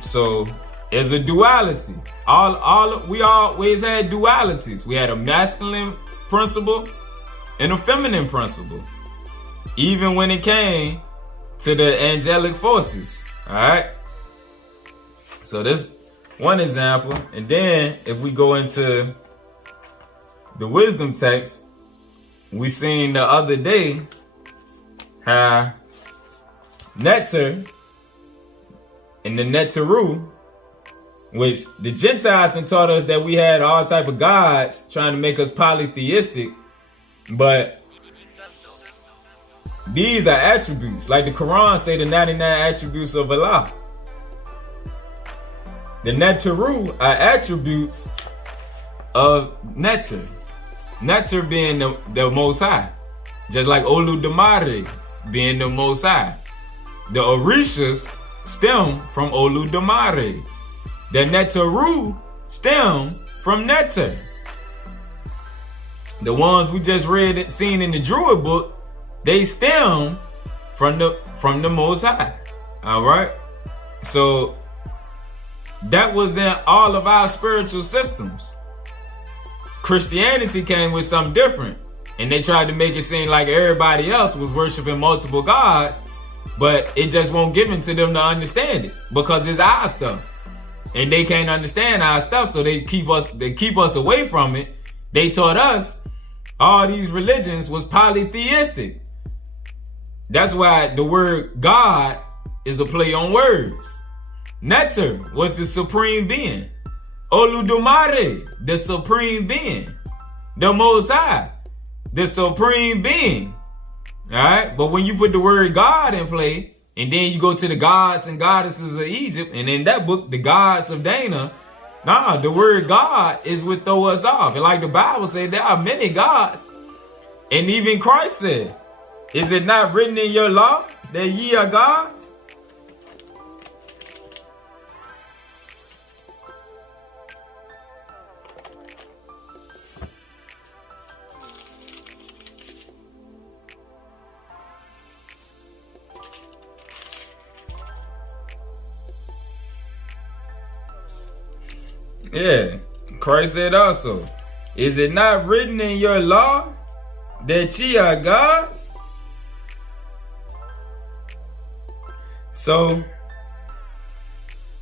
So there's a duality. We always had dualities. We had a masculine principle and a feminine principle. Even when it came to the angelic forces. Alright? So this one example. And then if we go into the wisdom text, we seen the other day how Nectar and the Netaru, which the Gentiles had taught us that we had all type of gods trying to make us polytheistic, but these are attributes. Like the Quran say the 99 attributes of Allah. The Netaru are attributes of Nectar. Nectar being the Most High. Just like Oludamare being the Most High. The Orishas stem from Oludamare. The Netaru stem from Nectar. The ones we just seen in the Druid book, they stem from the Most High. All right. So that was in all of our spiritual systems. Christianity came with something different, and they tried to make it seem like everybody else was worshiping multiple gods, but it just won't give it to them to understand it because it's our stuff, and they can't understand our stuff, so they keep us away from it. They taught us all these religions was polytheistic. That's why the word God is a play on words. Nectar was the supreme being. Oludumare, the supreme being. The Most High, the supreme being. Alright? But when you put the word God in play, and then you go to the gods and goddesses of Egypt, and in that book, the gods of Dana, the word God is what throw us off. And like the Bible said, there are many gods. And even Christ said, is it not written in your law that ye are gods? Yeah, Christ said also, is it not written in your law that ye are gods? So,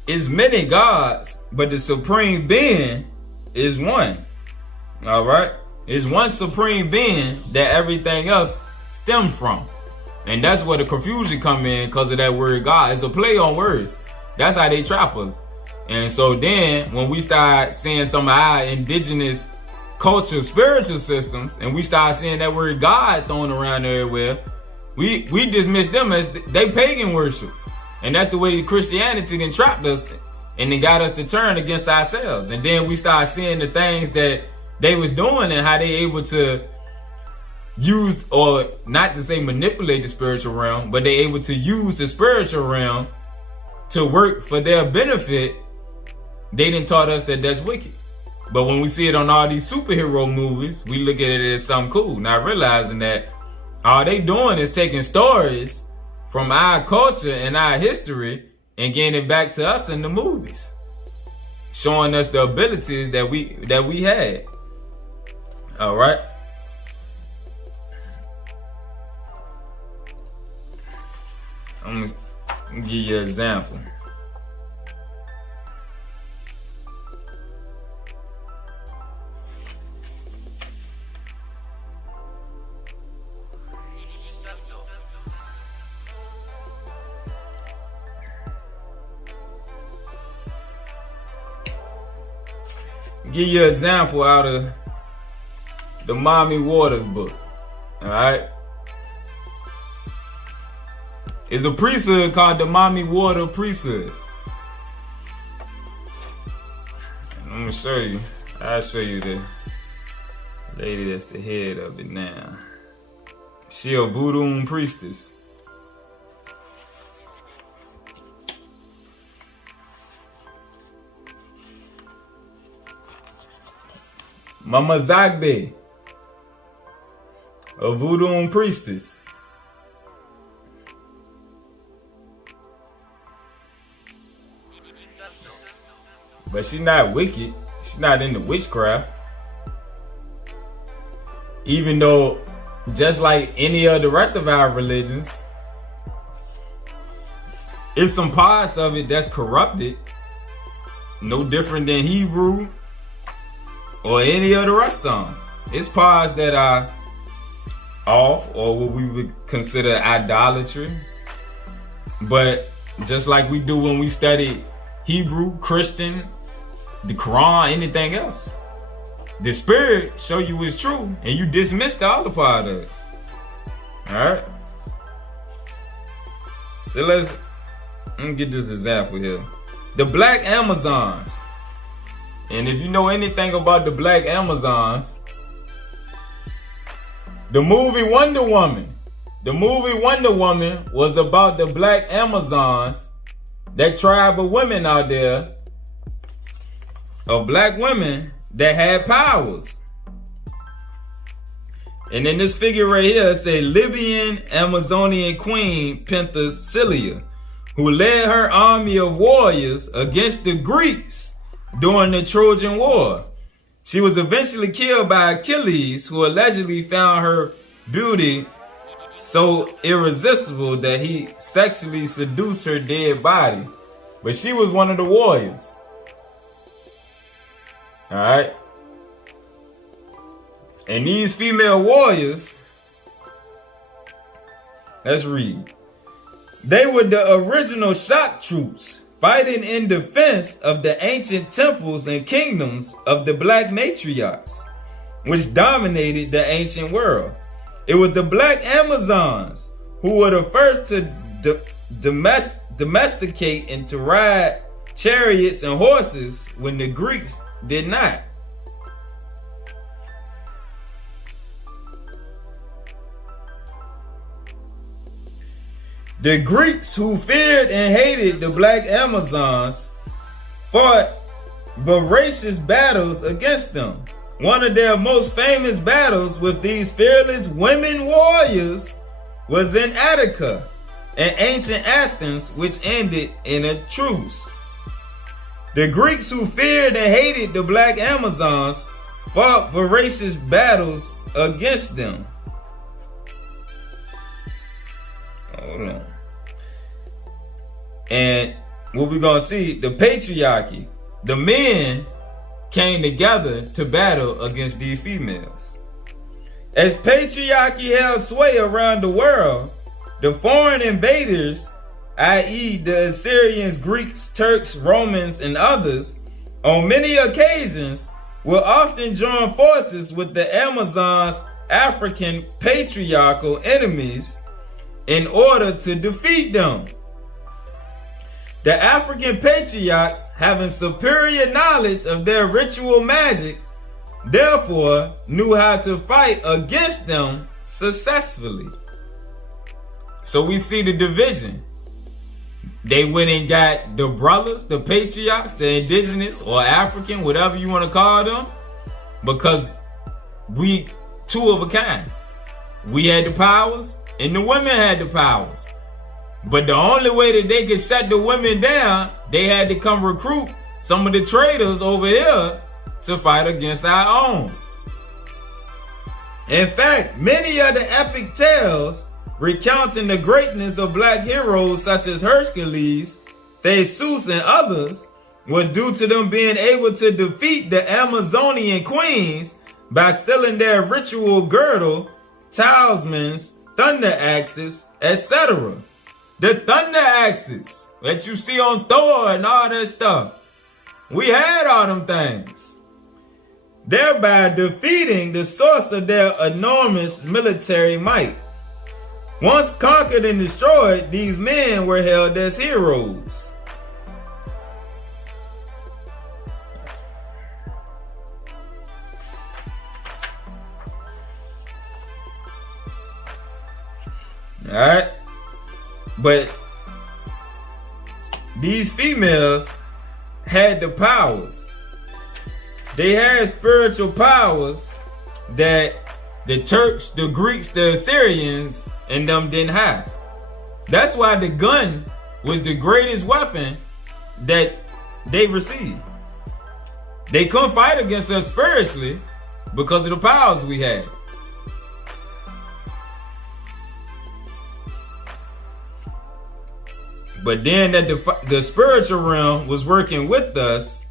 it's many gods, but the supreme being is one. All right? It's one supreme being that everything else stems from. And that's where the confusion come in because of that word God. It's a play on words. That's how they trap us. And so then when we start seeing some of our indigenous culture, spiritual systems, and we start seeing that word God thrown around everywhere, we dismiss them as they pagan worship. And that's the way Christianity then trapped us and then got us to turn against ourselves. And then we start seeing the things that they was doing and how they able to use, or not to say manipulate the spiritual realm, but they able to use the spiritual realm to work for their benefit. They didn't taught us that that's wicked. But when we see it on all these superhero movies, we look at it as something cool, not realizing that all they doing is taking stories from our culture and our history and getting it back to us in the movies, showing us the abilities that we had. All right. I'm gonna give you an example. Give you an example out of the Mommy Waters book. Alright? It's a priesthood called the Mommy Water priesthood. I'm gonna show you. I'll show you the lady that's the head of it now. She a Voodoo priestess. Mama Zagbe, a Voodoo priestess. But she's not wicked. She's not into witchcraft. Even though, just like any of the rest of our religions, it's some parts of it that's corrupted. No different than Hebrew or any of the rest of them. It's parts that are off, or what we would consider idolatry. But just like we do when we study Hebrew, Christian, the Quran, anything else, the spirit show you it's true, and you dismiss the other part of it. Alright? So let me get this example here. The Black Amazons. And if you know anything about the Black Amazons, the movie Wonder Woman was about the Black Amazons, that tribe of women out there, of black women that had powers. And in this figure right here, it says Libyan Amazonian queen Penthesilea, who led her army of warriors against the Greeks during the Trojan War. She was eventually killed by Achilles, who allegedly found her beauty so irresistible that he sexually seduced her dead body. But she was one of the warriors. Alright? And these female warriors, let's read. They were the original shock troops, fighting in defense of the ancient temples and kingdoms of the black matriarchs, which dominated the ancient world. It was the Black Amazons who were the first to domesticate and to ride chariots and horses when the Greeks did not. The Greeks, who feared and hated the Black Amazons, fought voracious battles against them. One of their most famous battles with these fearless women warriors was in Attica, in ancient Athens, which ended in a truce. The Greeks, who feared and hated the Black Amazons, fought voracious battles against them. Hold on. And what we're going to see, the patriarchy, the men came together to battle against these females. As patriarchy held sway around the world, the foreign invaders, i.e. the Assyrians, Greeks, Turks, Romans, and others, on many occasions will often join forces with the Amazons' African patriarchal enemies in order to defeat them. The African patriarchs, having superior knowledge of their ritual magic, therefore knew how to fight against them successfully. So we see the division. They went and got the brothers, the patriarchs, the indigenous or African, whatever you want to call them, because we two of a kind. We had the powers and the women had the powers. But the only way that they could shut the women down, they had to come recruit some of the traders over here to fight against our own. In fact, many of the epic tales recounting the greatness of black heroes such as Hercules, Theseus, and others was due to them being able to defeat the Amazonian queens by stealing their ritual girdle, talismans, thunder axes, etc. The thunder axes that you see on Thor and all that stuff. We had all them things. Thereby defeating the source of their enormous military might. Once conquered and destroyed, these men were held as heroes. Alright? But these females had the powers. They had spiritual powers that the Turks, the Greeks, the Assyrians, and them didn't have. That's why the gun was the greatest weapon that they received. They couldn't fight against us spiritually because of the powers we had. But then that the spiritual realm was working with us,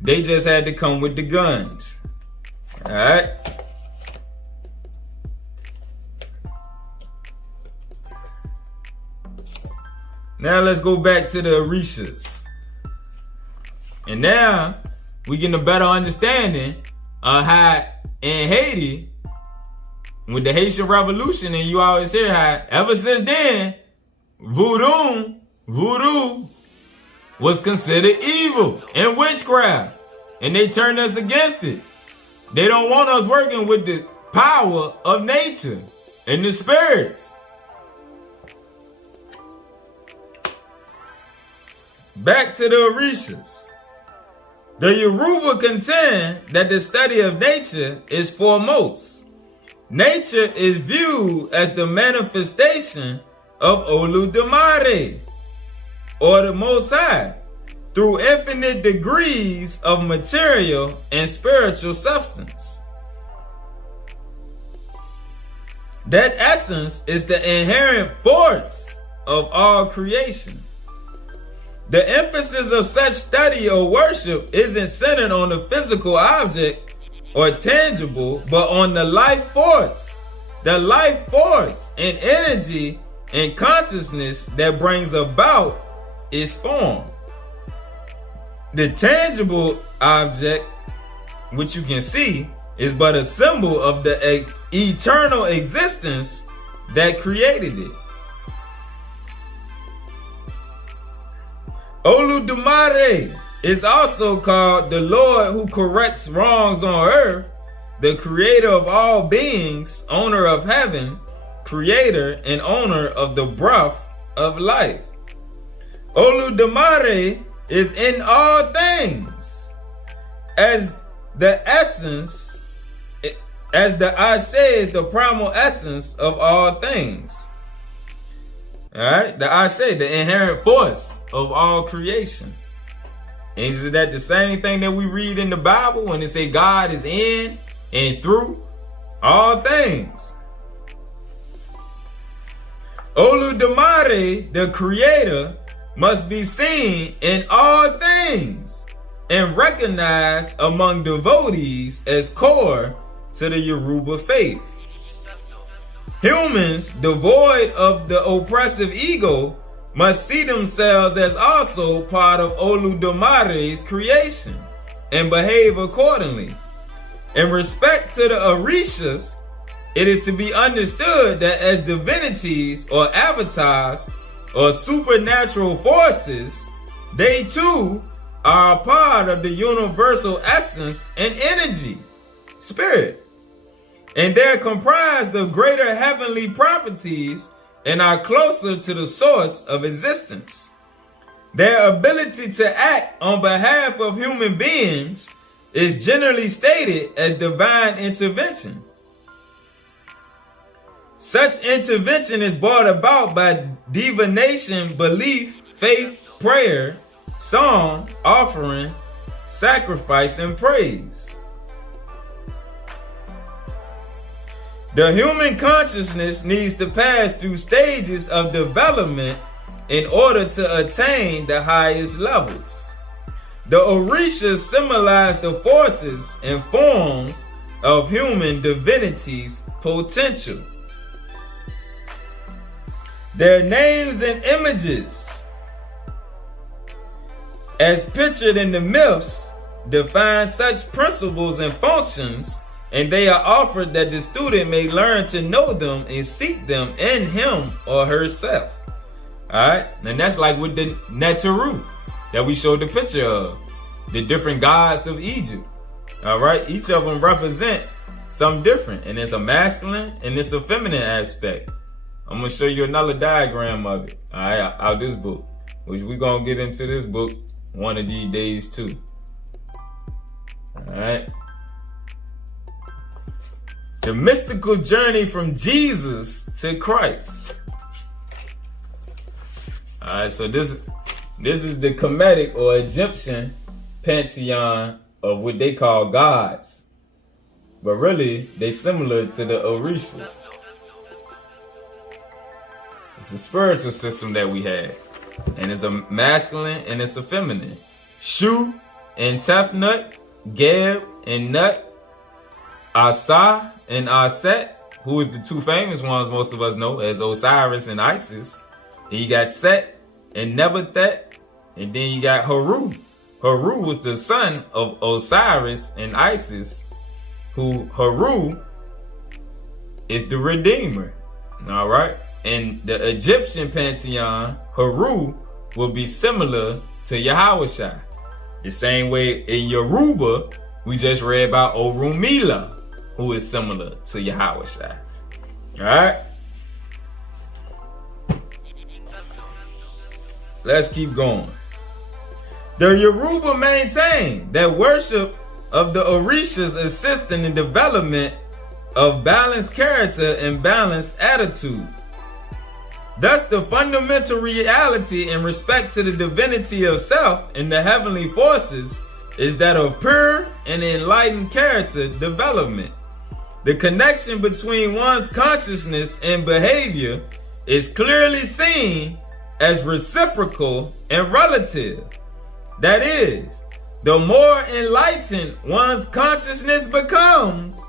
they just had to come with the guns. Alright? Now let's go back to the Orishas. And now we get a better understanding of how in Haiti, with the Haitian Revolution, and you always hear how ever since then, Voodoo was considered evil and witchcraft. And they turned us against it. They don't want us working with the power of nature and the spirits. Back to the Orishas. The Yoruba contend that the study of nature is foremost. Nature is viewed as the manifestation of Oludumare, or the Most High, through infinite degrees of material and spiritual substance. That essence is the inherent force of all creation. The emphasis of such study or worship isn't centered on the physical object or tangible, but on the life force. The life force and energy and consciousness that brings about its form. The tangible object, which you can see, is but a symbol of the eternal existence that created it. Oludumare is also called the Lord who corrects wrongs on earth, the creator of all beings, owner of heaven, creator and owner of the breath of life. Oludumare is in all things, as the essence, as the Ashe is the primal essence of all things. Alright, the Ashe, the inherent force of all creation. And is that the same thing that we read in the Bible when it say God is in and through all things? Oludumare, the creator, must be seen in all things and recognized among devotees as core to the Yoruba faith. Humans devoid of the oppressive ego must see themselves as also part of Oludumare's creation and behave accordingly. In respect to the Orishas, it is to be understood that as divinities or avatars or supernatural forces, they too are a part of the universal essence and energy, spirit. And they're comprised of greater heavenly properties and are closer to the source of existence. Their ability to act on behalf of human beings is generally stated as divine intervention. Such intervention is brought about by divination, belief, faith, prayer, song, offering, sacrifice, and praise. The human consciousness needs to pass through stages of development in order to attain the highest levels. The Orishas symbolize the forces and forms of human divinity's potential. Their names and images, as pictured in the myths, define such principles and functions, and they are offered that the student may learn to know them and seek them in him or herself. Alright, and that's like with the Neteru that we showed the picture of, the different gods of Egypt. Alright, each of them represent something different, and it's a masculine and it's a feminine aspect. I'm going to show you another diagram of it, all right, out this book, which we're going to get into this book one of these days too. All right. The mystical journey from Jesus to Christ. All right, so this is the Kemetic or Egyptian pantheon of what they call gods. But really, they similar to the Orishas. It's a spiritual system that we have. And it's a masculine and it's a feminine. Shu and Tefnut, Geb and Nut, Asa and Aset, who is the two famous ones most of us know as Osiris and Isis. Then you got Set and Nebuchadnezzar, and then you got Haru. Haru was the son of Osiris and Isis, who Haru is the Redeemer. All right. In the Egyptian pantheon, Haru will be similar to Yahushua. The same way in Yoruba, we just read about Orumila, who is similar to Yahushua. All right? Let's keep going. The Yoruba maintain that worship of the Orishas assist in the development of balanced character and balanced attitude. Thus, the fundamental reality in respect to the divinity of self and the heavenly forces is that of pure and enlightened character development. The connection between one's consciousness and behavior is clearly seen as reciprocal and relative. That is, the more enlightened one's consciousness becomes,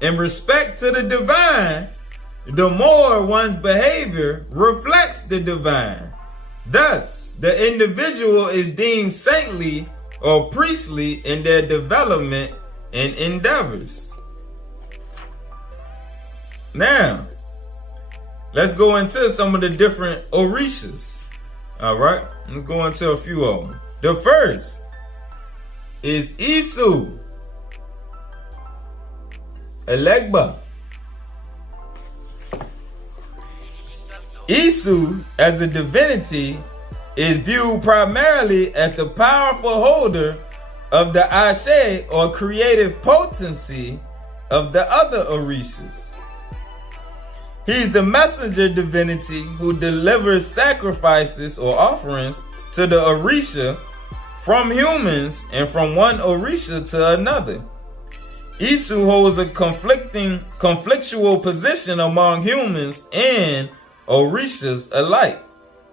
in respect to the divine, the more one's behavior reflects the divine. Thus, the individual is deemed saintly or priestly in their development and endeavors. Now, let's go into some of the different Orishas. All right, let's go into a few of them. The first is Isu Elegba. Isu as a divinity is viewed primarily as the powerful holder of the Ashe or creative potency of the other Orishas. He's the messenger divinity who delivers sacrifices or offerings to the Orisha from humans and from one Orisha to another. Isu holds a conflictual position among humans and Orishas alike,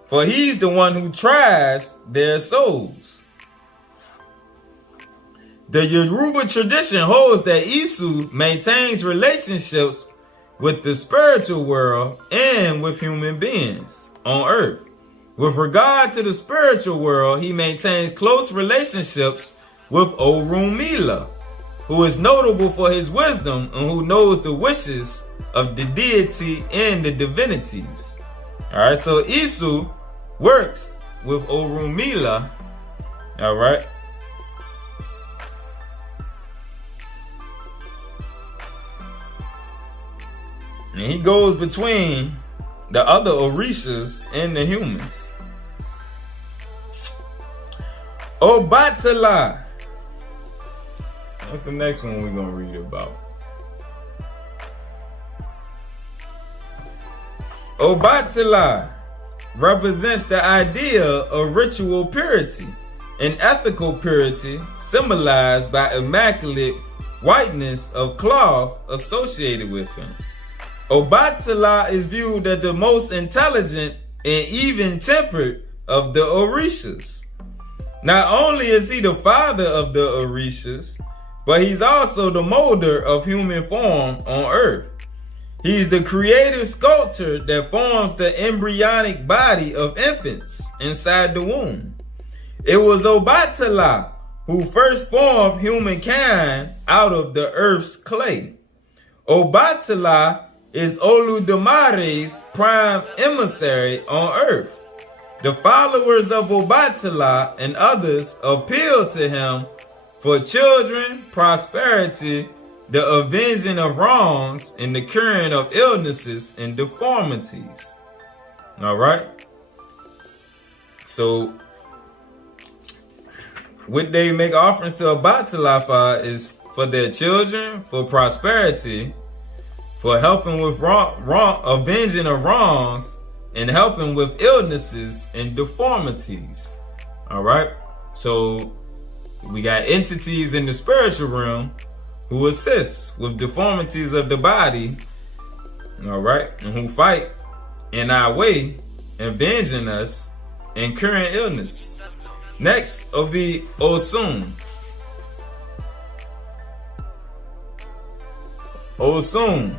for he's the one who tries their souls. The Yoruba tradition holds that Isu maintains relationships with the spiritual world and with human beings on earth. With regard to the spiritual world, he maintains close relationships with Orumila, who is notable for his wisdom and who knows the wishes of the deity and the divinities. All right, so Isu works with Orumila. All right. And he goes between the other Orishas and the humans. Obatala. That's the next one we're going to read about. Obatala represents the idea of ritual purity and ethical purity symbolized by immaculate whiteness of cloth associated with him. Obatala is viewed as the most intelligent and even-tempered of the Orishas. Not only is he the father of the Orishas, but he's also the molder of human form on earth. He's the creative sculptor that forms the embryonic body of infants inside the womb. It was Obatala who first formed humankind out of the earth's clay. Obatala is Oludumare's prime emissary on earth. The followers of Obatala and others appeal to him for children, prosperity, the avenging of wrongs and the curing of illnesses and deformities. All right. So what they make offerings to Abatalafa is for their children, for prosperity, for helping with avenging of wrongs, and helping with illnesses and deformities. All right. So we got entities in the spiritual realm who assist with deformities of the body. All right. And who fight in our way, avenging us and curing illness. Next will be Osun. Osun.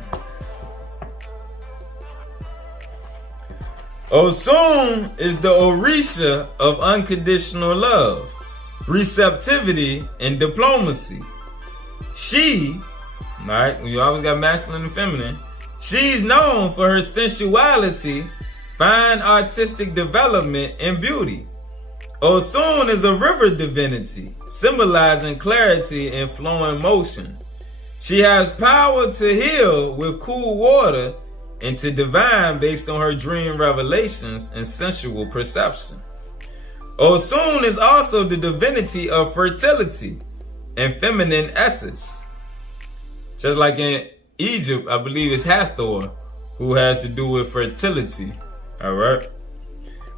Osun is the Orisha of unconditional love, receptivity, and diplomacy. She, right, we always got masculine and feminine, she's known for her sensuality, fine artistic development, and beauty. Osun is a river divinity, symbolizing clarity and flowing motion. She has power to heal with cool water and to divine based on her dream revelations and sensual perception. Osun is also the divinity of fertility and feminine essence. Just like in Egypt, I believe it's Hathor who has to do with fertility. All right.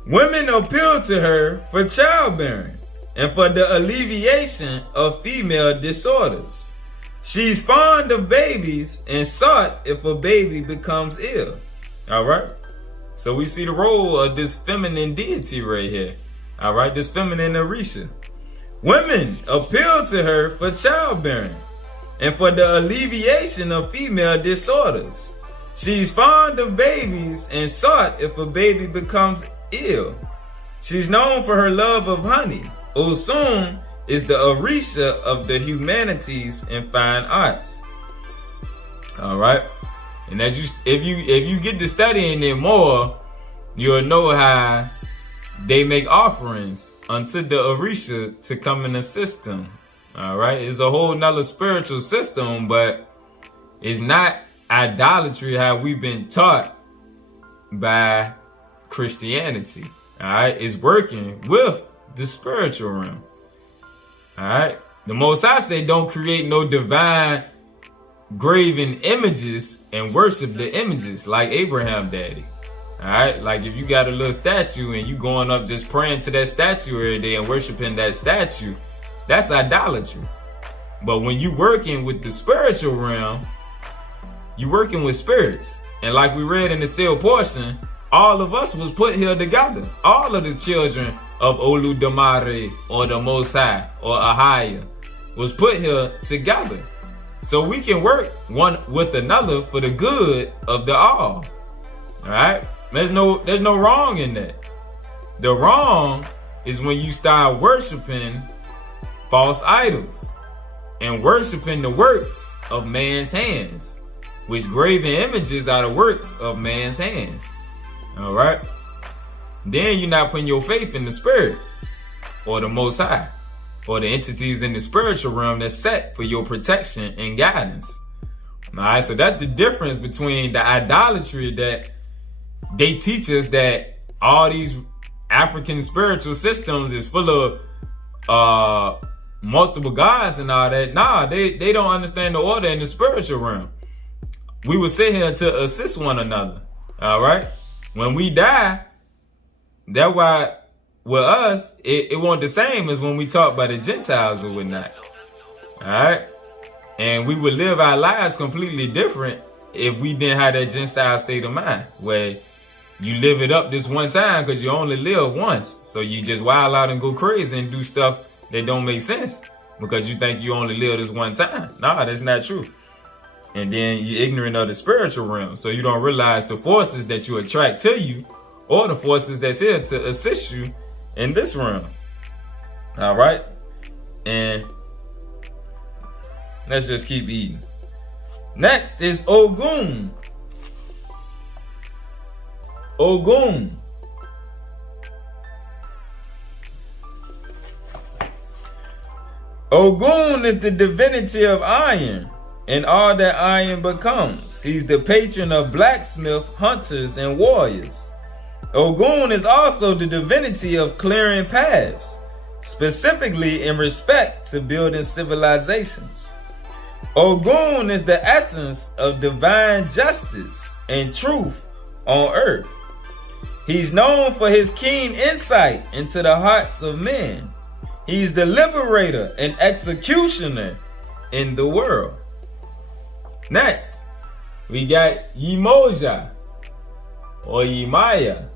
Women appeal to her for childbearing and for the alleviation of female disorders. She's fond of babies and sought if a baby becomes ill. All right. So we see the role of this feminine deity right here. All right. This feminine Orisha. Women appeal to her for childbearing and for the alleviation of female disorders. She's fond of babies and sought if a baby becomes ill. She's known for her love of honey. Osun is the Orisha of the humanities and fine arts. All right. And as if you get to studying it more, you'll know how they make offerings unto the Orisha to come and assist them. All right. It's a whole nother spiritual system, but it's not idolatry how we've been taught by Christianity. All right. It's working with the spiritual realm. All right. The Most High say don't create no divine graven images and worship the images like Abraham daddy. All right. Like if you got a little statue and you going up just praying to that statue every day and worshiping that statue, that's idolatry. But when you working with the spiritual realm, you working with spirits. And like we read in the sealed portion, all of us was put here together. All of the children of Oludamare or the Most High or Ahaya was put here together. So we can work one with another for the good of the all. All right? There's no wrong in that. The wrong is when you start worshiping false idols and worshiping the works of man's hands, which graven images are the works of man's hands. All right. Then you're not putting your faith in the spirit or the Most High or the entities in the spiritual realm that's set for your protection and guidance. All right. So that's the difference between the idolatry that they teach us, that all these African spiritual systems is full of multiple gods and all that. Nah, they don't understand the order in the spiritual realm. We will sit here to assist one another. All right. When we die, that's why with us, it wasn't the same as when we talk by the Gentiles or whatnot. All right. And we would live our lives completely different if we didn't have that Gentile state of mind where you live it up this one time because you only live once. So you just wild out and go crazy and do stuff that don't make sense because you think you only live this one time. Nah, that's not true. And then you're ignorant of the spiritual realm. So you don't realize the forces that you attract to you or the forces that's here to assist you in this realm. All right. And let's just keep eating. Next is Ogun. Ogun. Ogun is the divinity of iron, and all that iron becomes. He's the patron of blacksmith, hunters, and warriors. Ogun is also the divinity of clearing paths, specifically in respect to building civilizations. Ogun is the essence of divine justice and truth on earth. He's known for his keen insight into the hearts of men. He's the liberator and executioner in the world. Next, we got Yemoja or Yemaya.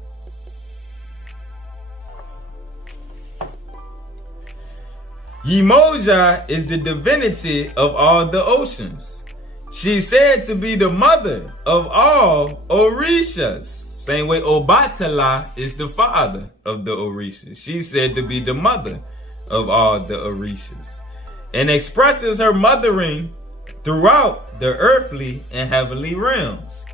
Yemoja is the divinity of all the oceans. She's said to be the mother of all Orishas. Same way Obatala is the father of the Orishas. She's said to be the mother of all the Orishas, and expresses her mothering throughout the earthly and heavenly realms.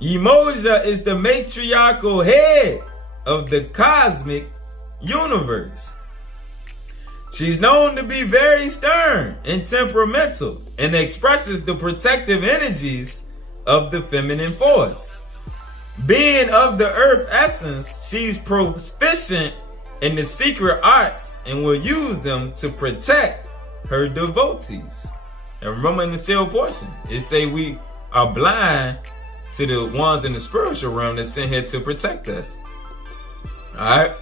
Yemoja is the matriarchal head of the cosmic universe. She's known to be very stern and temperamental, and expresses the protective energies of the feminine force. Being of the earth essence, she's proficient in the secret arts and will use them to protect her devotees. And remember, in the seal portion, it say we are blind to the ones in the spiritual realm that's sent here to protect us. Alright?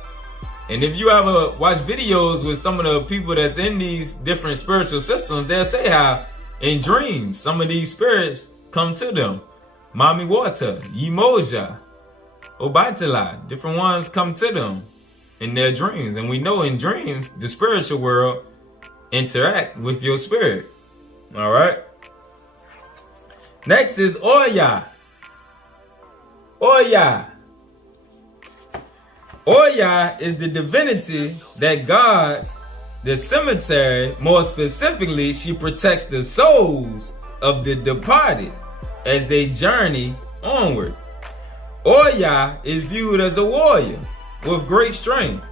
And if you ever watch videos with some of the people that's in these different spiritual systems, they'll say how in dreams some of these spirits come to them. Mami Water, Yemoja, Obatala, different ones come to them in their dreams. And we know in dreams, the spiritual world interact with your spirit. All right. Next is Oya. Oya. Oya is the divinity that guards the cemetery. More specifically, she protects the souls of the departed as they journey onward. Oya is viewed as a warrior with great strength.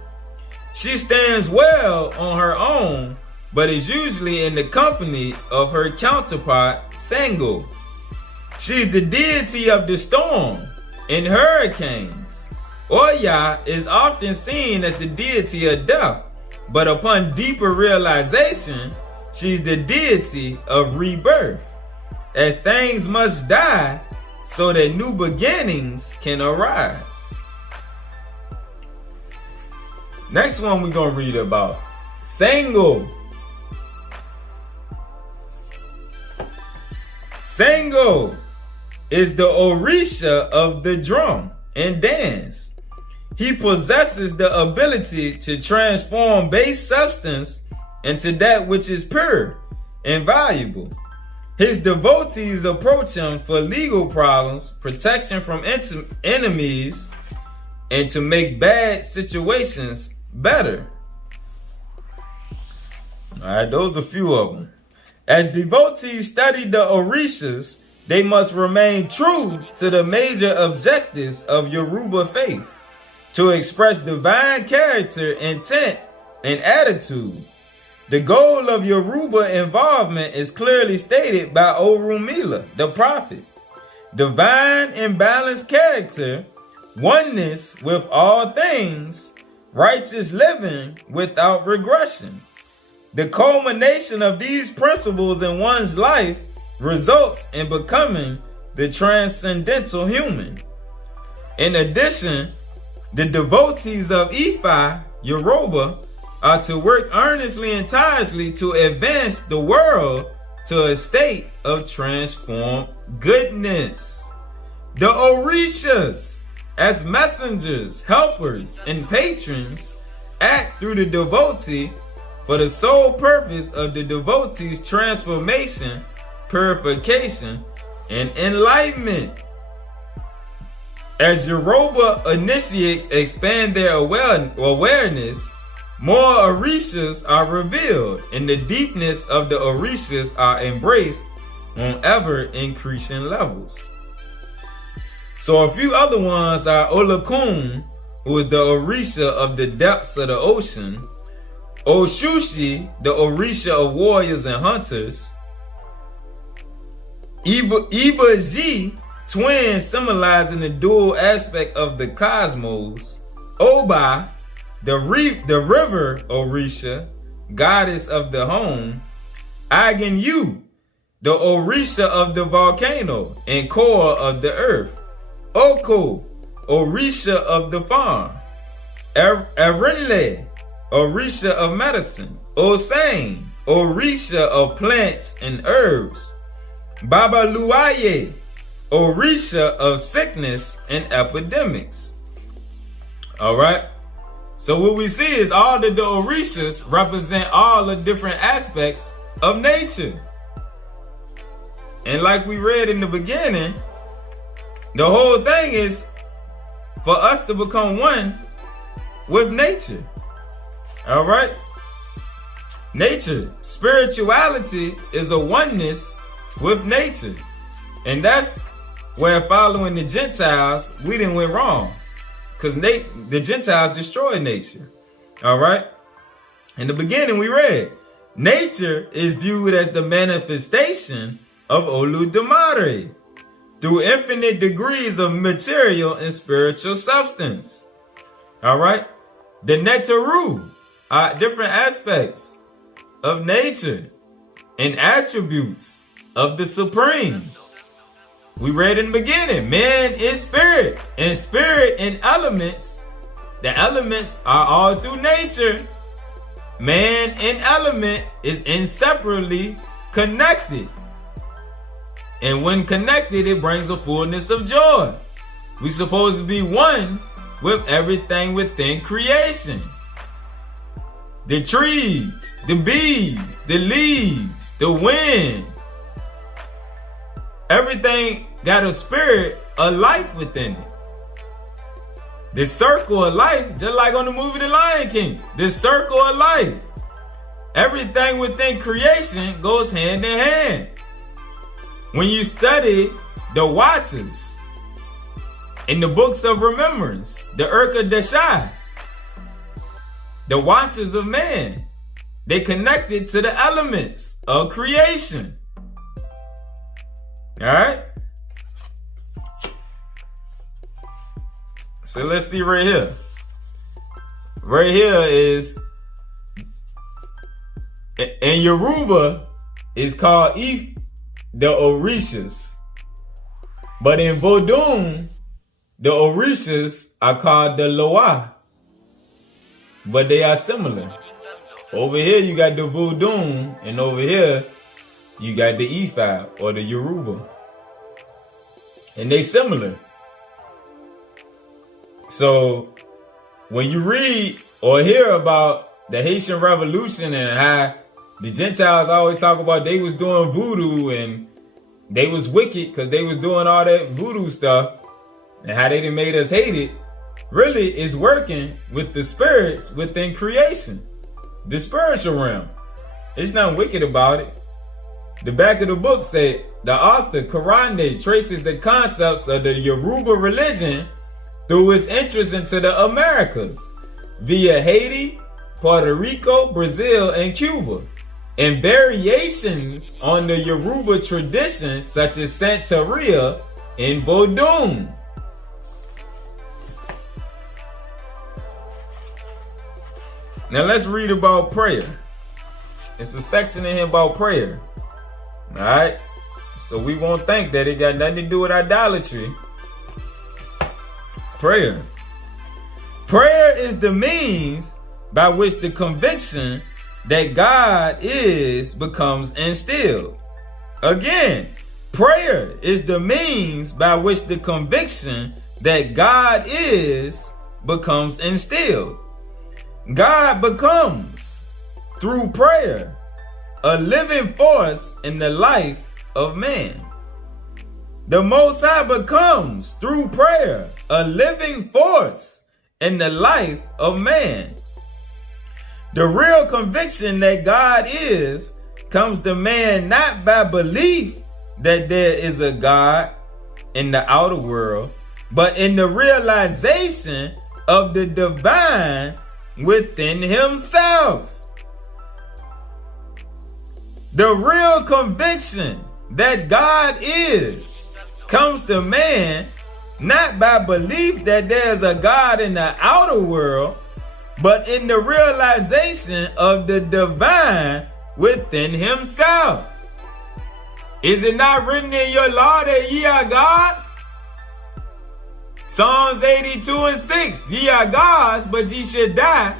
She stands well on her own, but is usually in the company of her counterpart, Sango. She's the deity of the storm and hurricanes. Oya is often seen as the deity of death, but upon deeper realization, she's the deity of rebirth, as things must die so that new beginnings can arise. Next one we're going to read about, Sango. Sango is the Orisha of the drum and dance. He possesses the ability to transform base substance into that which is pure and valuable. His devotees approach him for legal problems, protection from enemies, and to make bad situations better. Alright, those are a few of them. As devotees study the Orishas, they must remain true to the major objectives of Yoruba faith, to express divine character, intent, and attitude. The goal of Yoruba involvement is clearly stated by Orumila, the prophet. Divine and balanced character, oneness with all things, righteous living without regression. The culmination of these principles in one's life results in becoming the transcendental human. In addition, the devotees of Ifa, Yoruba, are to work earnestly and tirelessly to advance the world to a state of transformed goodness. The Orishas, as messengers, helpers, and patrons, act through the devotee for the sole purpose of the devotee's transformation, purification, and enlightenment. As Yoruba initiates expand their awareness, more Orishas are revealed, and the deepness of the Orishas are embraced on ever-increasing levels. So a few other ones are Olokun, who is the Orisha of the depths of the ocean, Oshushi, the Orisha of warriors and hunters, Iba-Ji, twin symbolizing the dual aspect of the cosmos. Oba, the river Orisha, goddess of the home. Agen-Yu, the Orisha of the volcano and core of the earth. Oko, Orisha of the farm. Erinle, Orisha of medicine. Osane, Orisha of plants and herbs. Babaluaye, Orisha of sickness and epidemics. All right. So what we see is all the Orishas represent all the different aspects of nature. And like we read in the beginning, the whole thing is for us to become one with nature. All right. Nature, spirituality is a oneness with nature. And that's where following the Gentiles, we didn't went wrong. Because the Gentiles destroyed nature. All right. In the beginning, we read, nature is viewed as the manifestation of Oludamare through infinite degrees of material and spiritual substance. All right. The Netaru are different aspects of nature and attributes of the Supreme. We read in the beginning, man is spirit, and spirit and elements. The elements are all through nature. Man and element is inseparably connected. And when connected, it brings a fullness of joy. We're supposed to be one with everything within creation. The trees, the bees, the leaves, the wind. Everything got a spirit of life within it. The circle of life, just like on the movie The Lion King, the circle of life. Everything within creation goes hand in hand. When you study the Watchers in the books of remembrance, the Urka Dashai, the Watchers of man, they connected to the elements of creation. All right. So let's see right here. Right here is, in Yoruba, is called the Orishas. But in Vodun, the Orishas are called the Loa. But they are similar. Over here you got the Vodun, and over here you got the Ifa or the Yoruba. And they similar. So when you read or hear about the Haitian Revolution and how the Gentiles always talk about they was doing voodoo and they was wicked because they was doing all that voodoo stuff and how they done made us hate it, really is working with the spirits within creation, the spiritual realm. It's nothing wicked about it. The back of the book said the author Karande traces the concepts of the Yoruba religion through its interest into the Americas via Haiti, Puerto Rico, Brazil, and Cuba, and variations on the Yoruba tradition such as Santeria and Vodun. Now let's read about prayer. It's a section in here about prayer. All right. So we won't think that it got nothing to do with idolatry. Prayer. Prayer is the means by which the conviction that God is becomes instilled. Again, prayer is the means by which the conviction that God is becomes instilled. God becomes, through prayer, a living force in the life of man. The Most High becomes, through prayer, a living force in the life of man. The real conviction that God is comes to man not by belief that there is a God in the outer world, but in the realization of the divine within himself. The real conviction that God is comes to man not by belief that there's a God in the outer world, but in the realization of the divine within himself. Is it not written in your law that ye are gods? Psalms 82:6, ye are gods, but ye should die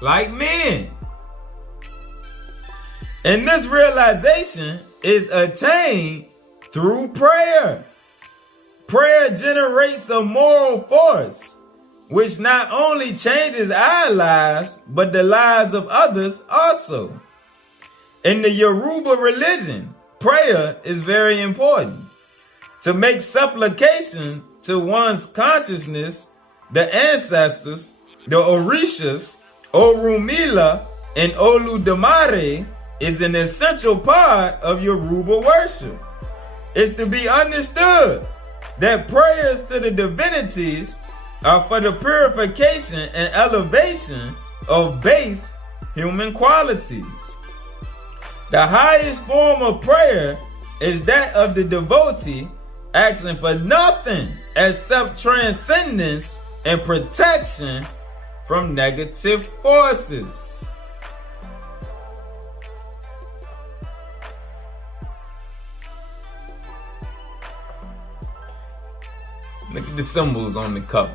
like men. And this realization is attained through prayer. Prayer generates a moral force, which not only changes our lives, but the lives of others also. In the Yoruba religion, prayer is very important. To make supplication to one's consciousness, the ancestors, the Orishas, Orumila, and Oludamare is an essential part of Yoruba worship. It's to be understood that prayers to the divinities are for the purification and elevation of base human qualities. The highest form of prayer is that of the devotee asking for nothing except transcendence and protection from negative forces. Look at the symbols on the cover.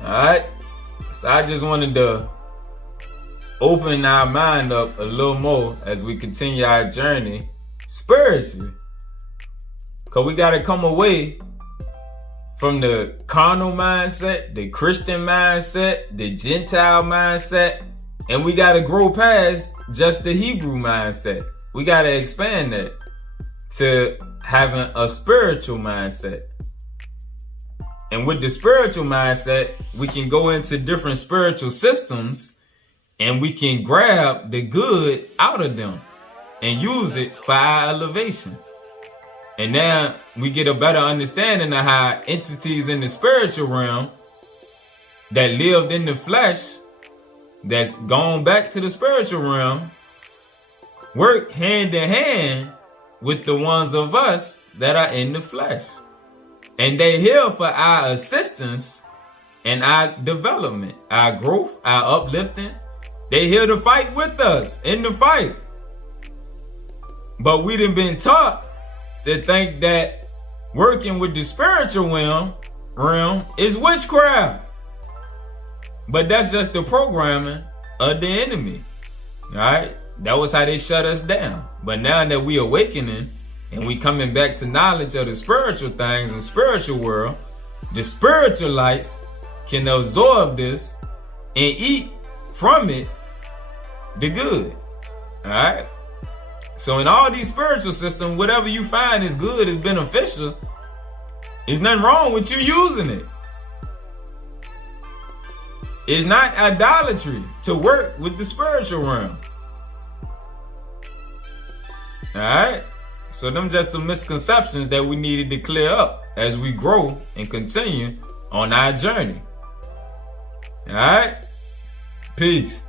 Alright, so I just wanted to open our mind up a little more as we continue our journey spiritually. Because we got to come away from the carnal mindset, the Christian mindset, the Gentile mindset, and we got to grow past just the Hebrew mindset. We got to expand that to having a spiritual mindset. And with the spiritual mindset, we can go into different spiritual systems and we can grab the good out of them and use it for our elevation. And now we get a better understanding of how entities in the spiritual realm that lived in the flesh, that's gone back to the spiritual realm, work hand in hand with the ones of us that are in the flesh. And they're here for our assistance and our development, our growth, our uplifting. They're here to fight with us in the fight. But we done been taught to think that working with the spiritual realm is witchcraft. But that's just the programming of the enemy. All right? That was how they shut us down. But now that we awakening and we coming back to knowledge of the spiritual things and spiritual world, the spiritual lights can absorb this and eat from it the good. All right? So in all these spiritual systems, whatever you find is good, is beneficial, there's nothing wrong with you using it. It's not idolatry to work with the spiritual realm. Alright? So them just some misconceptions that we needed to clear up as we grow and continue on our journey. Alright? Peace.